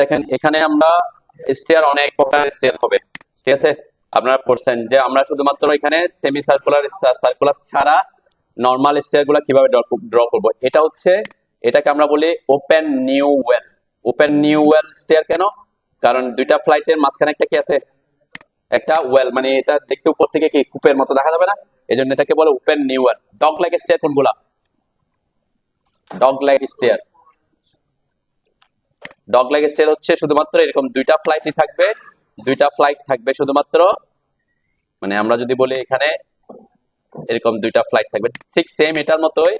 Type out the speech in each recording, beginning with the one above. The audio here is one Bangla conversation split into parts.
দেখেন এখানে আমরা স্টেয়ার অনেক প্রকার স্টেয়ার হবে, ঠিক আছে। আপনারা পড়ছেন যে আমরা শুধুমাত্র এখানে সেমি সার্কুলার সার্কুলার ছাড়া নরমাল স্টেয়ার গুলা কিভাবে ড্র করব। এটা হচ্ছে, এটাকে আমরা বলি open new well. Open new well stair কেন? কারণ দুইটা ফ্লাইটের মাঝখানে একটা কি আছে, একটা ওয়েল, মানে এটা দেখতে উপর থেকে কি কূপের মতো দেখা যাবে না, এই জন্য এটাকে বলে open newel. Dog leg stair কোনগুলা? Dog leg stair, dog leg stair হচ্ছে শুধুমাত্র এরকম দুইটা ফ্লাইটই থাকবে, দুইটা ফ্লাইট থাকবে শুধুমাত্র, মানে আমরা যদি বলি এখানে এরকম দুইটা ফ্লাইট থাকবে ঠিক সেম এটার মতোই,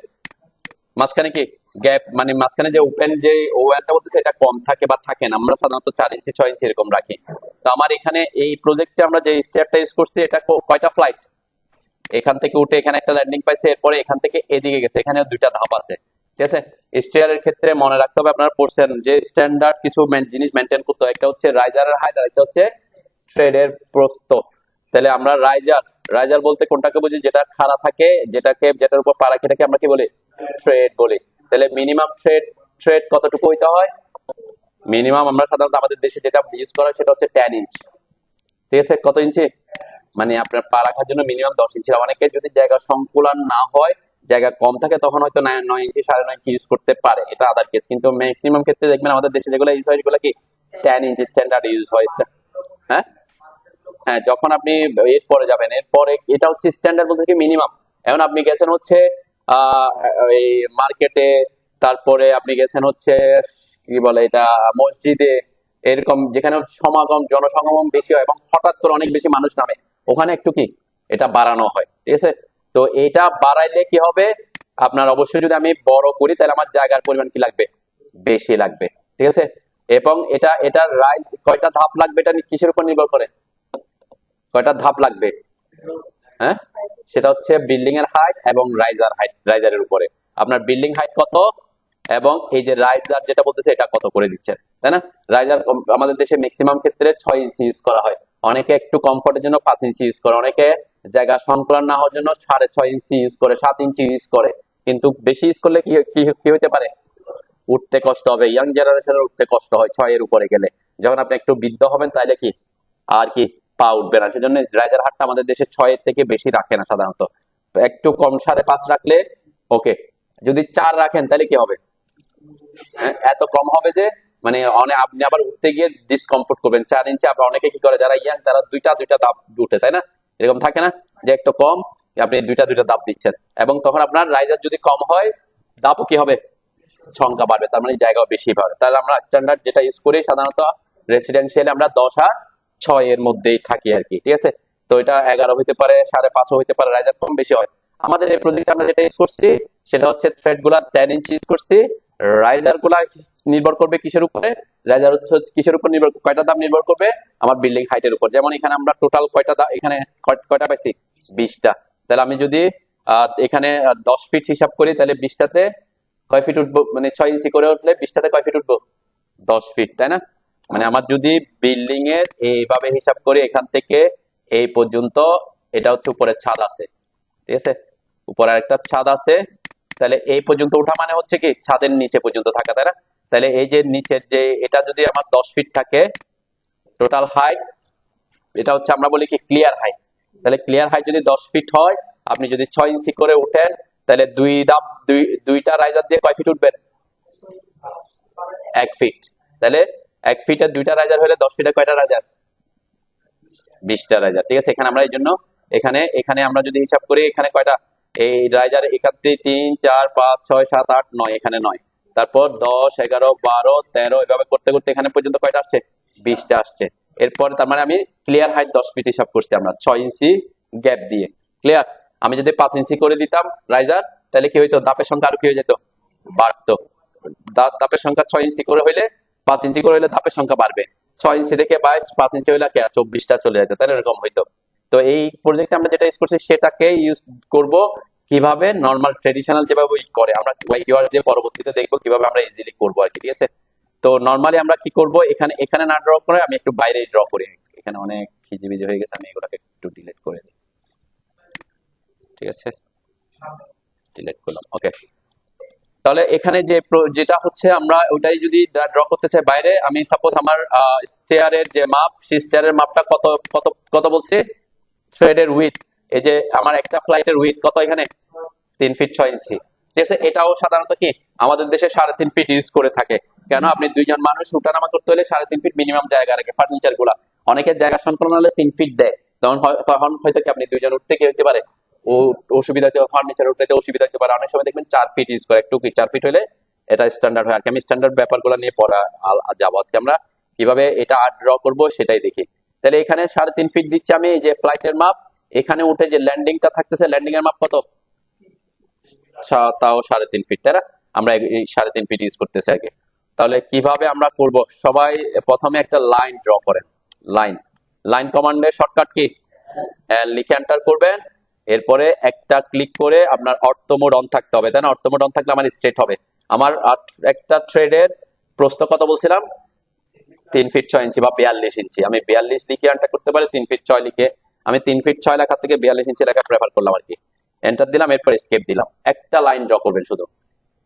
মাঝখানে কি গ্যাপ, মানে মাঝখানে যে ওপেন যে ওয়েলটা বলতেছে এটা কম থাকে বা থাকে না, আমরা সাধারণত 4 ইঞ্চি 6 ইঞ্চি এরকম রাখি। তো আমার এখানে এই প্রজেক্টে আমরা যে স্টেয়ারটা ইউজ করছি এটা কয়টা ফ্লাইট, এখান থেকে উঠে এখানে একটা ল্যান্ডিং পাইছে, এরপরে এখান থেকে এদিকে গেছে, এখানে দুইটা ধাপ আছে, ঠিক আছে। স্টেয়ারের ক্ষেত্রে মনে রাখতে হবে, আপনারা পড়ছেন যে স্ট্যান্ডার্ড কিছু জিনিস মেনটেন করতে হয়, একটা হচ্ছে রাইজারের হাইট আর একটা হচ্ছে থ্রেডের প্রস্থ। তাহলে আমরা রাইজার, রাইজার বলতে কোনটাকে বুঝি, যেটা খাড়া থাকে, যেটার উপর পা রাখি এটাকে আমরা কি বলি, থ্রেড বলি। তাহলে মিনিমাম থ্রেড, থ্রেড কতটুকু হইতে হয়, মিনিমাম আমরা সাধারণত আমাদের দেশে যেটা ইউজ করা সেটা হচ্ছে 10 ইঞ্চ, ঠিক আছে। কত ইঞ্চি, মানে আপনার পা রাখার জন্য মিনিমাম 10 ইঞ্চি। অনেকে যদি জায়গা সংকুলান না হয়, জায়গা কম থাকে, তখন হয়তো 9 ইঞ্চি 9.5 ইঞ্চি ইউজ করতে পারে, এটা আদার কেস। কিন্তু ম্যাক্সিমাম ক্ষেত্রে দেখবেন আমাদের দেশে যেগুলো ইউজ হয় সেগুলো কি 10 ইঞ্চি স্ট্যান্ডার্ড ইউজ হয়। হ্যাঁ হ্যাঁ, যখন আপনি এরপরে যাবেন, এরপরে এটা হচ্ছে স্ট্যান্ডার্ড বলতে কি মিনিমাম। এখন আপনি গেছেন হচ্ছে এই মার্কেটে, তারপরে আপনি গেছেন হচ্ছে কি বলে এটা মসজিদে, এরকম যেখানে সমাগম জনসমাগম বেশি হয় এবং হঠাৎ করে অনেক বেশি মানুষ নামে, ওখানে একটু কি এটা বাড়ানো হয়, ঠিক আছে। তো এটা বাড়াইলে কি হবে, আপনার অবশ্যই যদি আমি বড় করি তাহলে আমার জায়গার পরিমাণ কি লাগবে, বেশি লাগবে, ঠিক আছে। এবং এটার রাইজ কয়টা ধাপ লাগবে, এটা কিসের উপর নির্ভর করে, কয়টা ধাপ লাগবে, হ্যাঁ, সেটা হচ্ছে বিল্ডিং এর হাইট এবং রাইজার হাইট, রাইজারের উপরে আপনার বিল্ডিং হাইট কত এবং এই যে রাইজার যেটা বলতেছে এটা কত করে দিচ্ছে, তাই না। রাইজার আমাদের দেশে ম্যাক্সিমাম ক্ষেত্রে 6 ইঞ্চি ইউজ করা হয়, অনেকে একটু কমফোর্টের জন্য 5 ইঞ্চি ইউজ করে, অনেকে জায়গা সংকুলান না হওয়ার জন্য 6.5 ইঞ্চি ইউজ করে, 7 ইঞ্চি ইউজ করে। কিন্তু বেশি ইউজ করলে কি কি হতে পারে, উঠতে কষ্ট হবে, ইয়াং জেনারেশনের উঠতে কষ্ট হয় 6 এর উপরে গেলে। যখন আপনি একটু বৃদ্ধ হবেন তাহলে কি আর কি পা উঠবে না, সেজন্য রাইজার হাটটা আমাদের দেশে 6 এর থেকে বেশি রাখে না সাধারণত, একটু কম 5.5 রাখলে ওকে। যদি 4 রাখেন তাহলে কি হবে, এত কম হবে যে মানে অনেক আপনি আবার উঠতে গিয়ে ডিসকমফোর্ট করবেন। 4 ইঞ্চি আবার অনেকে কি করে, যারা ইয়াং তারা দুইটা দুইটা ধাপ উঠে, তাই না, এরকম থাকে না যে একটু কম আপনি দুইটা দুইটা ধাপ দিচ্ছেন, এবং তখন আপনার রাইজার যদি কম হয় ধাপও কি হবে, সংখ্যা বাড়বে, তার মানে জায়গাও বেশি বাড়বে। তাহলে আমরা স্ট্যান্ডার্ড যেটা ইউজ করি সাধারণত রেসিডেন্সিয়ালে আমরা 10 আর 6 এর মধ্যেই থাকি আর কি, ঠিক আছে। তো এটা 11 হইতে পারে, 5.5 হইতে পারে, রাইজার কম বেশি হয়। আমাদের এই প্রজেক্টে আমরা যেটা ইউজ করছি সেটা হচ্ছে থ্রেড গুলা 10 ইঞ্চি ইউজ করছি, রাইজার গুলা নির্ভর করবে কিসের উপরে, রাইজার হচ্ছে কিসের উপর নির্ভর, কয়টা ধাপ নির্ভর করবে, আমার বিল্ডিং হাইটের উপর। যেমন এখানে আমরা টোটাল কয়টা এখানে কয়টা পাইছি, 20টা। তাহলে আমি যদি এখানে 10 ফিট হিসাব করি তাহলে 20টাতে কয় ফিট উঠবো, মানে 6 ইঞ্চি করে উঠলে 20টাতে কয় ফিট উঠবো, 10 ফিট, তাই না। মানে আমার যদি বিল্ডিং এর এইভাবে হিসাব করি এখান থেকে এই পর্যন্ত, এটা হচ্ছে উপরে ছাদ আছে, ঠিক আছে, উপরে আরেকটা ছাদ আছে, তাহলে এই পর্যন্ত ওঠা মানে হচ্ছে কি ছাদের নিচে পর্যন্ত থাকা, তাই না। তাহলে এই যে নিচের যে এটা যদি আমার 10 ফিট থাকে টোটাল হাইট, এটা হচ্ছে আমরা বলি কি ক্লিয়ার হাইট। তাহলে ক্লিয়ার হাইট যদি 10 ফিট হয়, আপনি যদি 6 ইঞ্চি করে উঠেন তাহলে দুইটা রাইজার দিয়ে কয় ফিট উঠবেন, 1 ফিট। তাহলে 1 ফিটের দুইটা রাইজার হলে 10 ফিটে কয়টা রাইজার, 20টা রাইজার, ঠিক আছে। এখানে আমরা এই জন্য এখানে এখানে আমরা যদি হিসাব করি এখানে কয়টা, এই রাইজার এখান থেকে 3 4 5 6 7 8 9, এখানে 9, তারপর 10 11 12 13 এভাবে করতে করতে এখানে পর্যন্ত কয়টা আসছে, 20টা আসছে। এরপর তার মানে আমি ক্লিয়ার হাইট 10 ফিট হিসাব করছি আমরা 6 ইঞ্চি গ্যাপ দিয়ে, ক্লিয়ার। আমি যদি 5 ইঞ্চি করে দিতাম রাইজার তাহলে কি হইতো, ধাপের সংখ্যা আরো কি হয়ে যেত, বাড়তো। ধাপের সংখ্যা 6 ইঞ্চি করে হইলে, 5 ইঞ্চি করে হইলে ধাপের সংখ্যা বাড়বে, 6 ইঞ্চি থেকে 22, 5 ইঞ্চি হইলে 24টা চলে যেত, তাহলে এরকম হইতো। তো এই প্রজেক্টে আমরা যেটা ইউজ করছি সেটাকে ইউজ করব কিভাবে, নরমাল ট্রেডিশনাল যেভাবে করে আমরা ওয়াইকিওয়ার দিয়ে পরবর্তীতে দেখবো কিভাবে আমরা ইজিলি করবো আর কি, ঠিক আছে। তো নরমালি আমরা কি করব, এখানে এখানে না ড্র করে আমি একটু বাইরে ড্র করি, এখানে অনেক খিজিবিজি হয়ে গেছে, আমি এগুলোকে একটু ডিলিট করে দিই, ঠিক আছে, ডিলিট করলাম, ওকে। তাহলে এখানে যেটা হচ্ছে আমরা ওটাই যদি ড্র করতে চাই বাইরে, আমি সাপোজ আমার স্টেয়ারের যে মাপ, সেই স্টেয়ারের মাপটা কত কত কত বলছে, থ্রেডের উইথ, এই যে আমার একটা ফ্লাইটের উইথ কত এখানে 3 ফিট 6 ইঞ্চি। ঠিক আছে, এটাও সাধারণত কি আমাদের দেশে 3.5 ফিট ইউজ করে থাকে। কেন, আপনি দুইজন মানুষ উঠানামা করতে হলে 3.5 ফিট মিনিমাম জায়গা রাখে ফার্নিচার গুলা। অনেকের জায়গা সংকলন হলে 3 ফিট দেয়, তখন হয়তো কি আপনি দুইজন উঠতে কি হতে পারে, ও অসুবিধা হতে পারে, ফার্নিচার উঠতে অসুবিধা হতে পারে। অনেক সময় দেখবেন 4 ফিট ইউজ করে, একটু কি 4 ফিট হলে এটা স্ট্যান্ডার্ড হয়। আর কি আমি স্ট্যান্ডার্ড ব্যাপারগুলো নিয়ে পড়া যাবো আজকে, আমরা কিভাবে এটা ড্র করবো সেটাই দেখি। তাহলে এখানে 3.5 ফিট দিচ্ছি আমি, এই যে ফ্লাইটের মাপ। এখানে উঠে যে ল্যান্ডিংটা থাকতেছে, ল্যান্ডিং এর মাপ কত, তাও 3.5 ফিট, তাই না? আমরা এই 3.5 ফিট ইউজ করতেছি আগে। তাহলে কিভাবে আমরা করব, সবাই প্রথমে একটা লাইন ড্র করেন। লাইন লাইন কমান্ডের শর্টকাট কি, লিখে এন্টার করবেন। এরপরে একটা ক্লিক করে আপনার অর্থ মোড অন থাকতে হবে, তাই না? অর্থ মোড অন থাকলে আমার স্ট্রেট হবে। আমার একটা থ্রেডের প্রস্থ কত বলছিলাম, 3 ফিট 6 ইঞ্চি বা 42 ইঞ্চি। আমি 42 লিখে এন্টার করতে পারি, 3 ফিট 6 লিখে। আমি 3 ফিট 6 লেখা থেকে 42 ইঞ্চি লেখা প্রেফার করলাম আর কি। এন্টার দিলাম, এরপর এসকেপ দিলাম। একটা লাইন ড্র করবেন শুধু।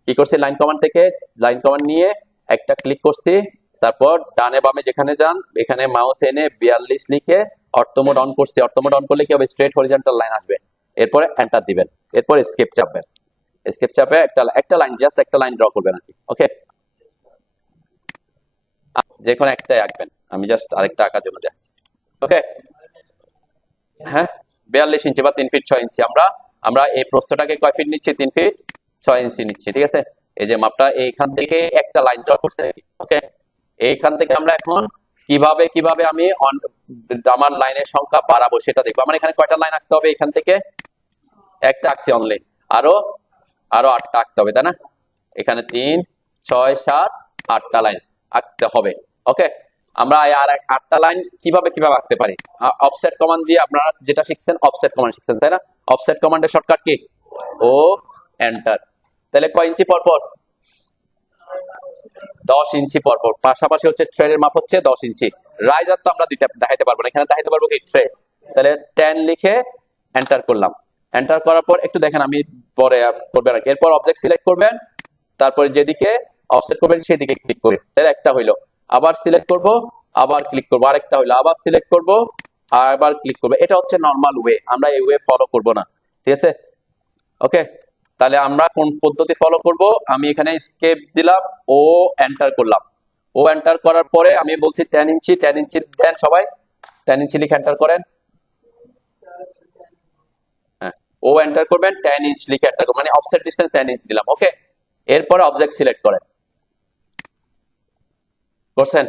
কি করছি, লাইন কমান্ড থেকে লাইন কমান্ড নিয়ে একটা ক্লিক করছি, তারপর ডানে বামে যেখানে যান এখানে মাউস এনে 42 লিখে অর্থ মোড অন করছি। অর্থ মোড অন করলে কি হবে, স্ট্রেট হরিজন্টাল লাইন আসবে। এরপরে এন্টার দিবেন, এরপর এসকেপ চাপবেন। এসকেপ চাপে একটা লাইন, জাস্ট একটা লাইন ড্র করবেন আর কি। ওকে, যে কোনো একটাই আঁকবেন, আমি জাস্ট আরেকটা আঁকার জন্য যাচ্ছি। ওকে, হ্যাঁ 42 ইঞ্চি বা 3 ফিট 6 ইঞ্চি। আমরা আমরা এই প্রস্থটাকে কয় ফিট নিচ্ছি, 3 ফিট 6 ইঞ্চি নিচ্ছি। ঠিক আছে, এই যে মাপটা এইখান থেকে একটা লাইন ড্র করছে। ওকে, এইখান থেকে আমরা এখন কিভাবে কিভাবে আমি আমার লাইনের সংখ্যা বাড়াবো সেটা দেখবো। আমার এখানে কয়টা লাইন আঁকতে হবে, এখান থেকে একটা আঁকছি অনলি, আরো আরো 8টা আঁকতে হবে, তাই না? এখানে 3 6 7 8টা লাইন আঁকতে হবে। ওকে, আমরা আর 8টা লাইন কিভাবে কিভাবে আঁকতে পারি, অফসেট কমান্ড দিয়ে। আপনারা যেটা শিখছেন অফসেট কমান্ড শিখছেন, তাই না? অফসেট কমান্ডের শর্টকাট কি, ও এন্টার। তাহলে কয় ইঞ্চি পর পর, 10 ইঞ্চি পর পর। পাশাপাশি হচ্ছে থ্রেডের মাপ হচ্ছে 10 ইঞ্চি। রাইজার তো আমরা দেখাইতে পারবো না, এখানে দেখাইতে পারবো কি থ্রেড। তাহলে 10 লিখে এন্টার করলাম। এন্টার করার পর একটু দেখেন, আমি পরে করবেন আর কি। এরপর অবজেক্ট সিলেক্ট করবেন, তারপরে যেদিকে অফসেট করবেন সেদিকে ক্লিক করে, তাহলে একটা হইলো। আবার সিলেক্ট করব, আবার ক্লিক করবো, আরেকটা হইলো। আবার সিলেক্ট করব, আবার ক্লিক করবো। এটা হচ্ছে নর্মাল ওয়ে, আমরা এই ওয়ে ফলো করব না। ঠিক আছে, ওকে। তাহলে আমরা কোন পদ্ধতি ফলো করব, আমি এখানে স্কেপ দিলাম, ও এন্টার করলাম। ও এন্টার করার পরে আমি বলছি 10 ইঞ্চি, 10 ইঞ্চি দেন সবাই, 10 ইঞ্চি লিখে এন্টার করেন। হ্যাঁ, ও এন্টার করবেন, 10 ইঞ্চ লিখে এন্টার করবেন, মানে অফসেট ডিসটেন্স 10 ইঞ্চ দিলাম। ওকে, এরপরে অবজেক্ট সিলেক্ট করেন, করছেন?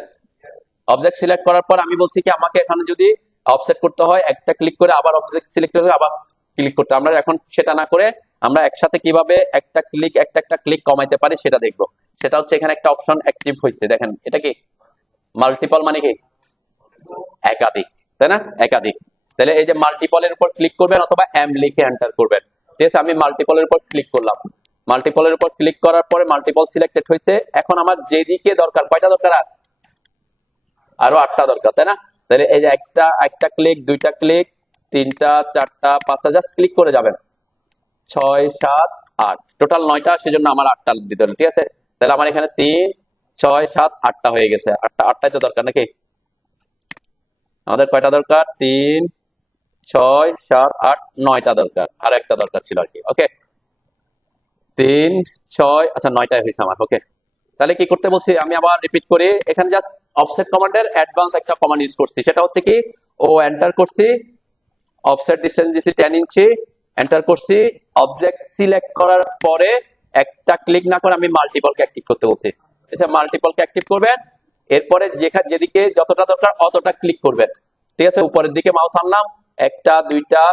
অবজেক্ট সিলেক্ট করার পর আমি বলছি কি, আমাকে এখানে যদি অফসেট করতে হয় একটা ক্লিক করে আবার অবজেক্ট সিলেক্ট করে আবার ক্লিক করতে। আমরা এখন সেটা না করে আমরা একসাথে কিভাবে একটা একটা ক্লিক কমাইতে পারি সেটা দেখবো। সেটা হচ্ছে এখানে একটা অপশন অ্যাক্টিভ হয়েছে, দেখেন এটা কি মাল্টিপল, মানে কি একাধিক, তাই না? একাধিক। তাহলে এই যে মাল্টিপলের উপর ক্লিক করবেন অথবা এম লিখে এন্টার করবেন। ঠিক আছে, আমি মাল্টিপলের উপর ক্লিক করলাম। মাল্টিপলের উপর ক্লিক করার পরে মাল্টিপল সিলেক্টেড হয়েছে। এখন আমার যেদিকে দরকার, কয়টা দরকার, আরো 8টা দরকার, তাই না? তাহলে এই যে একটা ক্লিক, দুইটা ক্লিক, 3টা 4টা 5টা, জাস্ট ক্লিক করে যাবেন। 6 7 8, টোটাল 9টা, সেজন্য আমার 8টা দিতে হলো। ঠিক আছে, তাহলে আমার এখানে 3 6 7 8টা হয়ে গেছে। 8টাই তো দরকার নাকি? আমাদের কয়টা দরকার, 3 6 7 8 9টা দরকার, আর একটা দরকার ছিল আর কি। ওকে, 3 6, আচ্ছা 9টাই হয়েছে আমার। ওকে, তাহলে কি করতে বলছি, আমি আবার রিপিট করি। এখানে জাস্ট অফসেট কমান্ডের অ্যাডভান্স একটা কমান্ড ইউজ করছি, সেটা হচ্ছে কি, ও এন্টার করছি, অফসেট ডিসটেন্স দিছি 10 ইঞ্চি, এন্টার করছি। অবজেক্ট সিলেক্ট করার পরে একটা ক্লিক না করে আমি মাল্টিপলকে অ্যাক্টিভ করতে বলছি। আচ্ছা, মাল্টিপলকে অ্যাক্টিভ করবেন। এরপরে যেদিকে যতটা দরকার অতটা ক্লিক করবেন। ঠিক আছে, উপরের দিকে মাউস আনলাম, 1টা 2টা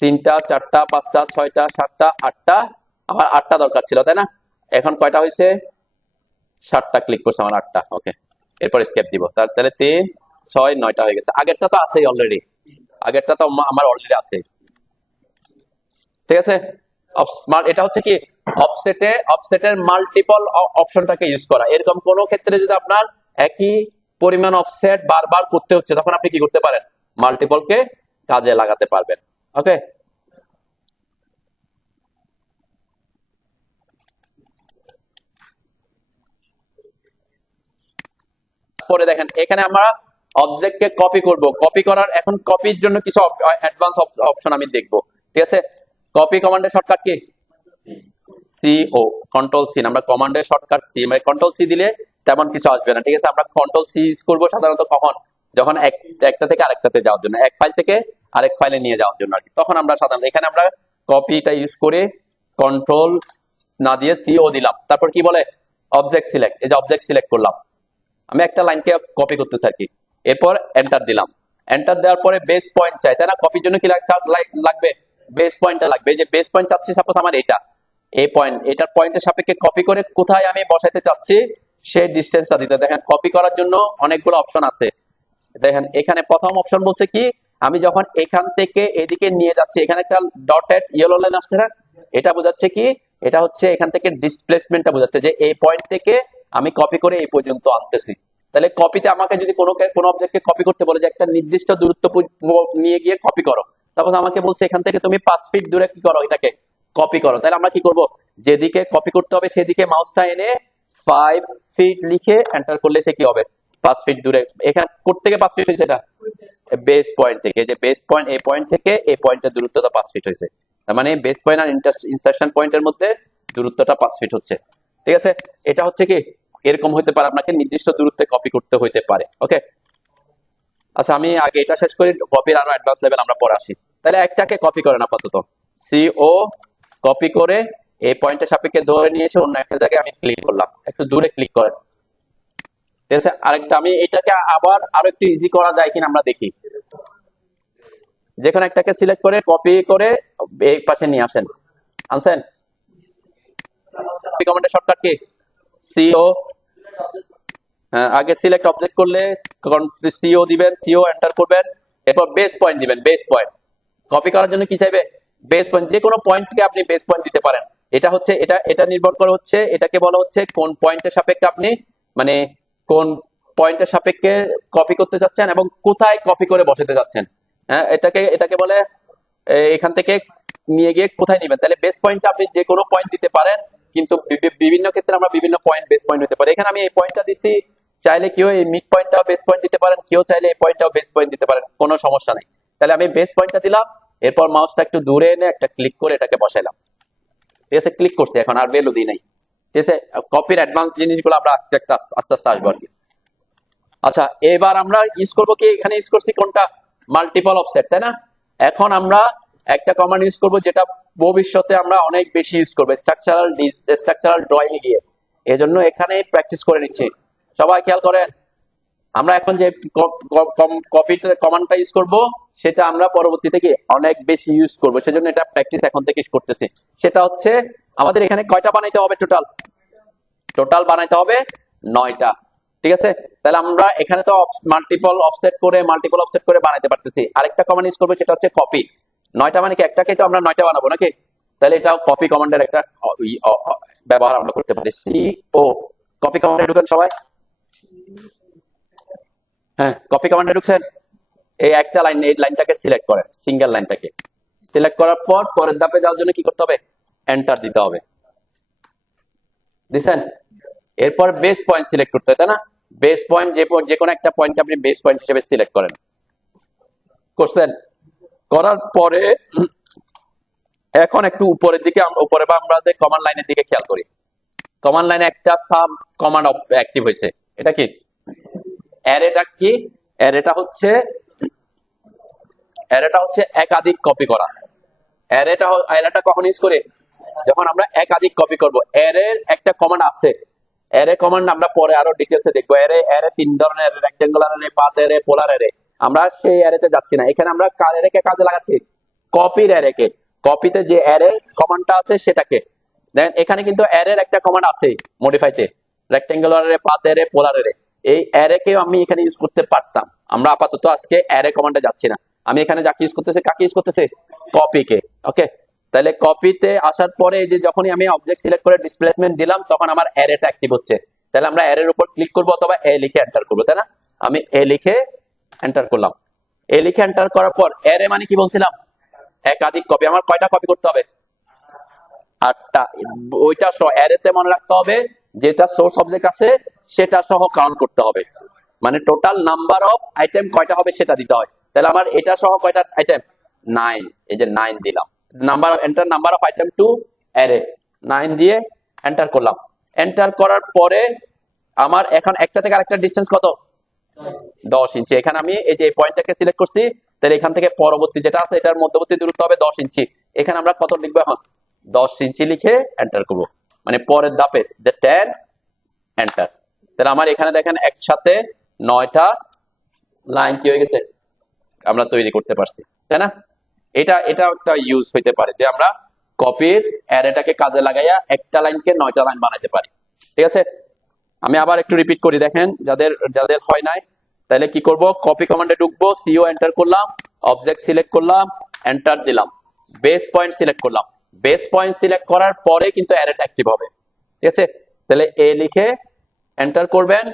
3টা 4টা 5টা 6টা 7টা 8টা, আমার 8টা দরকার ছিল, তাই না? এখন কয়টা হয়েছে, 7টা ক্লিক করছে আমার, 8টা। ওকে, এরপর স্কেপ দিব। তাহলে 3 6 9টা হয়ে গেছে। আগেরটা তো আছেই অলরেডি, আগেরটা তো আমার অলরেডি আছে। ঠিক আছে, এটা হচ্ছে কি, অফসেটের মাল্টিপল অপশনটাকে ইউজ করা। এরকম কোন ক্ষেত্রে যদি আপনার একই পরিমাণ অফসেট বারবার করতে হচ্ছে, তখন আপনি কি করতে পারেন, মাল্টিপলকে কাজে লাগাতে পারবেন। ওকে, তারপরে দেখেন এখানে আমরা অবজেক্টকে কপি করব, কপি করার এখন কপির জন্য কিছু অ্যাডভান্স অপশন আমি দেখবো, ঠিক আছে। কপি কমান্ডের shortcut key CO, control C, আমরা কমান্ডের শর্টকাট সি, মানে কন্ট্রোল সি দিলে তেমন কিছু আসবে না, ঠিক আছে। আমরা কন্ট্রোল সি ইউজ করবো সাধারণত কখন, যখন একটা থেকে আরেকটাতে যাওয়ার জন্য, এক ফাইল থেকে আরেক ফাইলে নিয়ে যাওয়ার জন্য আর কি, তখন আমরা সাধারণত এখানে আমরা কপিটা ইউজ করে কন্ট্রোল না দিয়ে সিও দিলাম, তারপর কি বলে অবজেক্ট সিলেক্ট, এই যে অবজেক্ট সিলেক্ট করলাম, আমি একটা লাইনকে কপি করতেছি আর কি, এরপর এন্টার দিলাম। এন্টার দেওয়ার পরে বেস পয়েন্ট চাই, তাই না? কপির জন্য কি লাগবে, বেস পয়েন্টটা লাগবে। এই যে বেস পয়েন্ট চাচ্ছি সাপোজ আমার এটা, এই পয়েন্ট, এটার পয়েন্টের সাপেক্ষে কপি করে কোথায় আমি বসাইতে চাচ্ছি সেই ডিসটেন্সটা দিতে। দেখেন কপি করার জন্য অনেকগুলো অপশন আছে, দেখেন এখানে প্রথম অপশন বলছে কি, আমি যখন এখান থেকে এদিকে নিয়ে যাচ্ছি, এখানে একটা ডটেড ইয়েলো লাইন আসছে না, এটা বোঝাচ্ছে কি, এটা হচ্ছে এখান থেকে ডিসপ্লেসমেন্টটা বোঝাচ্ছে যে এই পয়েন্ট থেকে আমি কপি করে এই পর্যন্ত আনতেছি। তাহলে কপিতে আমাকে যদি কোনো অবজেক্টকে কপি করতে বলে যে একটা নির্দিষ্ট দূরত্ব নিয়ে গিয়ে কপি করো, সাপোজ আমাকে বলছে এখান থেকে তুমি 5 ফিট দূরে কি করো, এটাকে কপি করো, তাহলে আমরা কি করব, যেদিকে কপি করতে হবে সেদিকে মাউসটা এনে 5 ফিট লিখে এন্টার করলে সে কি হবে 5 ফিট দূরে, এখানে করতে থেকে 5 ফিট হয়েছে, এটা বেস পয়েন্ট থেকে, যে বেস পয়েন্ট এই পয়েন্ট থেকে এই পয়েন্টের দূরত্বটা 5 ফিট হয়েছে, তার মানে বেস পয়েন্ট আর ইনসারশন পয়েন্টের মধ্যে দূরত্বটা 5 ফিট হচ্ছে, ঠিক আছে। এটা হচ্ছে কি এরকম হতে পারে, আপনাকে নির্দিষ্ট দূরত্বে কপি করতে হইতে পারে, ওকে। আচ্ছা আমি আগে এটা শেষ করি, কপির আরো অ্যাডভান্স লেভেল আমরা পরে আসি। তাহলে একটাকে কপি করেন আপাতত, সিও কপি করে এই পয়েন্টের সাপেক্ষে ধরে নিয়ে এসে অন্য একটা জায়গায় আমি ক্লিক করলাম, একটু দূরে ক্লিক করেন, ঠিক আছে। আরেকটা আমি এটাকে আবার আরো একটু ইজি করা যায় কিনা আমরা দেখি, যেখানে একটাকে সিলেক্ট করে কপি করে এই পাশে নিয়ে আসেন, আনছেন। কপি কমান্ডের শর্টকাট কি সিও, আগে সিলেক্ট অবজেক্ট করলে সিও দিবেন, সিও এন্টার করবেন, এরপর বেস পয়েন্ট দিবেন, বেস পয়েন্ট কপি করার জন্য কি চাইবে, বেস পয়েন্ট, যে কোনো পয়েন্টকে আপনি বেস পয়েন্ট দিতে পারেন। এটা হচ্ছে এটা নির্ভর করে হচ্ছে, এটাকে বলা হচ্ছে কোন পয়েন্টের সাপেক্ষে আপনি, মানে কোন পয়েন্টের সাপেক্ষে কপি করতে যাচ্ছেন এবং কোথায় কপি করে বসাতে যাচ্ছেন। হ্যাঁ, এটাকে বলে এখান থেকে নিয়ে গিয়ে কোথায় নেবেন। তাহলে বেস পয়েন্টটা আপনি যে কোনো পয়েন্ট দিতে পারেন, কিন্তু বিভিন্ন ক্ষেত্রে আমরা বিভিন্ন পয়েন্ট বেস পয়েন্ট হতে পারে। এখানে আমি এই পয়েন্টটা দিছি, চাইলে কেউ এই মিড পয়েন্টটাও বেস পয়েন্ট দিতে পারেন, কেউ চাইলে এই পয়েন্টটাও বেস পয়েন্ট দিতে পারেন, কোনো সমস্যা নাই। তাহলে আমি বেস পয়েন্টটা দিলাম, এরপর মাউসটা একটু দূরে এনে একটা ক্লিক করে এটাকে বসাইলাম, ঠিক আছে। ক্লিক করছি, এখন আর ভ্যালু দিই নাই, ঠিক আছে। কপির অ্যাডভান্স জিনিসগুলো আমরা আস্তে আস্তে আসবো আর কি। আচ্ছা এবার আমরা ইউজ করবো কি, এখানে ইউজ করছি কোনটা, মাল্টিপল অফসেট, তাই না? এখন আমরা একটা কমান্ড ইউজ করবো যেটা ভবিষ্যতে আমরা অনেক বেশি ইউজ করবো স্ট্রাকচারাল ড্রয়িং এ গিয়ে, এজন্য এখানে প্র্যাকটিস করে নিচ্ছি। সবাই খেয়াল করেন, আমরা এখন যে কমান্ডটা ইউজ করব সেটা আমরা পরবর্তীতে কি অনেক বেশি ইউজ করব, সেজন্য এটা প্র্যাকটিস এখন থেকে করতেছি। সেটা হচ্ছে আমাদের এখানে কয়টা বানাইতে হবে, টোটাল বানাইতে হবে 9টা, ঠিক আছে। তাহলে আমরা এখানে তো মাল্টিপল অফসেট করে বানাইতে পারতেছি। আরেকটা কমান্ড ইউজ করবো সেটা হচ্ছে কপি, 9টা মানে কি একটাকে তো আমরা 9টা বানাবো নাকি, তাহলে এটা কপি কমান্ডের একটা ব্যবহার আমরা করতে পারি। সিও কপি কমান্ডে ঢুকেন সবাই, হ্যাঁ কপি কমান্ডে ঢুকছেন, এই একটা লাইন, এই লাইনটাকে সিলেক্ট করেন, সিঙ্গেল লাইনটাকে সিলেক্ট করার পর পরের ধাপে যাওয়ার জন্য কি করতে হবে, এন্টার দিতে হবে, দিছেন। এরপর বেস পয়েন্ট সিলেক্ট করতে হয়, তাই না? বেস পয়েন্ট যে কোনো একটা পয়েন্ট আপনি বেস পয়েন্ট হিসেবে সিলেক্ট করেন, করছেন। করার পরে এখন একটু উপরের দিকে, উপরে বা আমরা কমান্ড লাইনের দিকে খেয়াল করি, কমান্ড লাইনে একটা সাব কমান্ড অ্যাক্টিভ হয়েছে, এটা কি অ্যারেটা কি, অ্যারেটা হচ্ছে একাধিক কপি করা। অ্যারেটা কখন ইউজ করে, যখন আমরা একাধিক কপি করব। অ্যারের একটা কমান্ড আছে, অ্যারে কমান্ড আমরা পরে আরো ডিটেইলসে দেখবো। অ্যারে 3 ধরনের, রেক্টেঙ্গুলার অ্যারে, পাথ অ্যারে, পোলার অ্যারে। আমরা সেই অ্যারেতে যাচ্ছি না, এখানে আমরা অ্যারেকে কাজে লাগাচ্ছি, কপির অ্যারেকে, কপিতে যে অ্যারে কমান্ডটা আছে সেটাকে। দেখেন এখানে কিন্তু অ্যারের একটা কমান্ড আছে মডিফাইতে, রেক্টেঙ্গুলার অ্যারে, পাথ অ্যারে, পোলার অ্যারে। এই অ্যারেকেও আমি এখানে ইউজ করতে পারতাম, আমরা আপাতত আজকে অ্যারে কমান্ডে যাচ্ছি না। আমি এখানে যাকে ইউজ করতেছে কপিকে, ওকে। তাহলে কপিতে আসার পরে যে যখনই আমি অবজেক্ট সিলেক্ট করে ডিসপ্লেসমেন্ট দিলাম তখন আমার অ্যারেটা অ্যাক্টিভ হচ্ছে। তাহলে আমরা অ্যারের উপর ক্লিক করব অথবা এ লিখে এন্টার করব, তাই না? আমি এ লিখে এন্টার করলাম। এ লিখে এন্টার করার পর অ্যারে মানে কি বলছিলাম, একাধিক কপি। আমার কয়টা কপি করতে হবে, 8টা। ওইটা সহ অ্যারেতে মনে রাখতে হবে যেটা সোর্স অবজেক্ট আছে সেটা সহ কাউন্ট করতে হবে, মানে টোটাল নাম্বার অফ আইটেম কয়টা হবে সেটা দিতে হয়। তাহলে আমার এটা সহ কয়টা আইটেম, 9, এই যে 9 দিলাম। Number of item to array 9 দিয়ে এন্টার করলাম। এন্টার করার পরে আমার এখন একটা থেকে আরেকটা ডিসটেন্স কত, 10 ইঞ্চি। এখানে আমি এই যে পয়েন্টটাকে সিলেক্ট করছি, তাহলে এখান থেকে পরবর্তী যেটা আছে এটার মধ্যবর্তী দূরত্ব হবে 10 ইঞ্চি। এখানে আমরা কত লিখবো এখন, 10 ইঞ্চি লিখে এন্টার করব। মানে পরের ধাপে 10 এন্টার। তাহলে আমার এখানে দেখেন একসাথে 9টা লাইন কি হয়ে গেছে, আমরা তৈরি করতে পারছি, তাই না? এটা একটা ইউজ হইতে পারে যে আমরা কপির অ্যারেটাকে কাজে লাগাইয়া একটা লাইনকে 9টা লাইন বানাইতে পারি। ঠিক আছে, আমি আবার একটু রিপিট করি, দেখেন যাদের যাদের হয় নাই। তাহলে কি করব, কপি কমান্ডে ঢুকবো, সিও এন্টার করলাম, অবজেক্ট সিলেক্ট করলাম, এন্টার দিলাম, বেস পয়েন্ট সিলেক্ট করলাম। বেস পয়েন্ট সিলেক্ট করার পরে কিন্তু অ্যারেটা অ্যাক্টিভ হবে। ঠিক আছে, তাহলে এ লিখে এন্টার করবেন।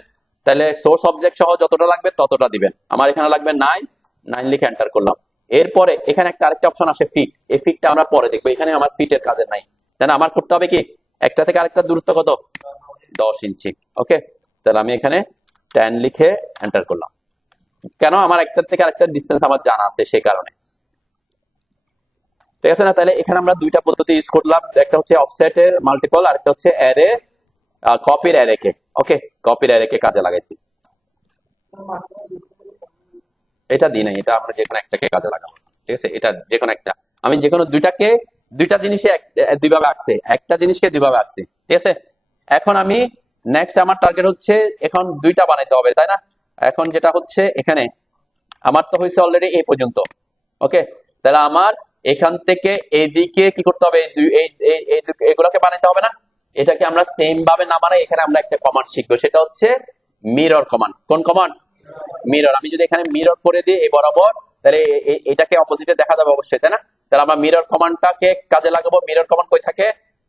তাহলে সোর্স অবজেক্ট সহ যতটা লাগবে ততটা দিবেন। আমার এখানে লাগবে 9 লিখে এন্টার করলাম। এরপরে এখানে একটা আরেকটা অপশন আসে ফিট, এই ফিটটা আমরা পরে দেখবো, এখানে আমার ফিটের কাজে নাই। তাহলে আমার করতে হবে কি, একটা থেকে আরেকটা দূরত্ব কত, 10 ইঞ্চি। ওকে, তাহলে আমি এখানে 10 লিখে এন্টার করলাম। কেন, আমার একটা থেকে আরেকটা ডিসটেন্স আমার জানা আছে সেই কারণে। ঠিক আছে না? তাহলে এখানে আমরা দুইটা পদ্ধতি ইউজ করলাম, একটা হচ্ছে অফসেটের মাল্টিপল, আর একটা হচ্ছে অ্যারে, কপির অ্যারেকে। ওকে, কপির অ্যারেকে কাজে লাগাইছি। এটা দিই নাই, এটা আমরা যে কোনো একটাকে কাজে লাগাবো। ঠিক আছে, এটা যে কোনো একটা, আমি যে কোনো দুইটা জিনিসে দুইভাবে আঁকছি, একটা জিনিসকে দুইভাবে আঁকছি। ঠিক আছে, এখন আমি নেক্সট আমার টার্গেট হচ্ছে এখন দুইটা বানাইতে হবে, তাই না? এখন যেটা হচ্ছে এখানে আমার তো হয়েছে অলরেডি এই পর্যন্ত। ওকে, তাহলে আমার এখান থেকে এইদিকে কি করতে হবে, এগুলোকে বানাইতে হবে না? এটাকে আমরা সেম ভাবে না বানাই, এখানে আমরা একটা কমান্ড শিখবো, সেটা হচ্ছে মিরর কমান্ড। কোন কমান্ড, মিরর। আমি যদি এখানে মিরর করে দিই এই বরাবর, তাহলে এটাকে অপোজিটে দেখা যাবে অবশ্যই, তাই না? তাহলে আমরা মিরর কমান্ডটাকে কাজে লাগাবো। মিরর কমান্ড কই থাকে,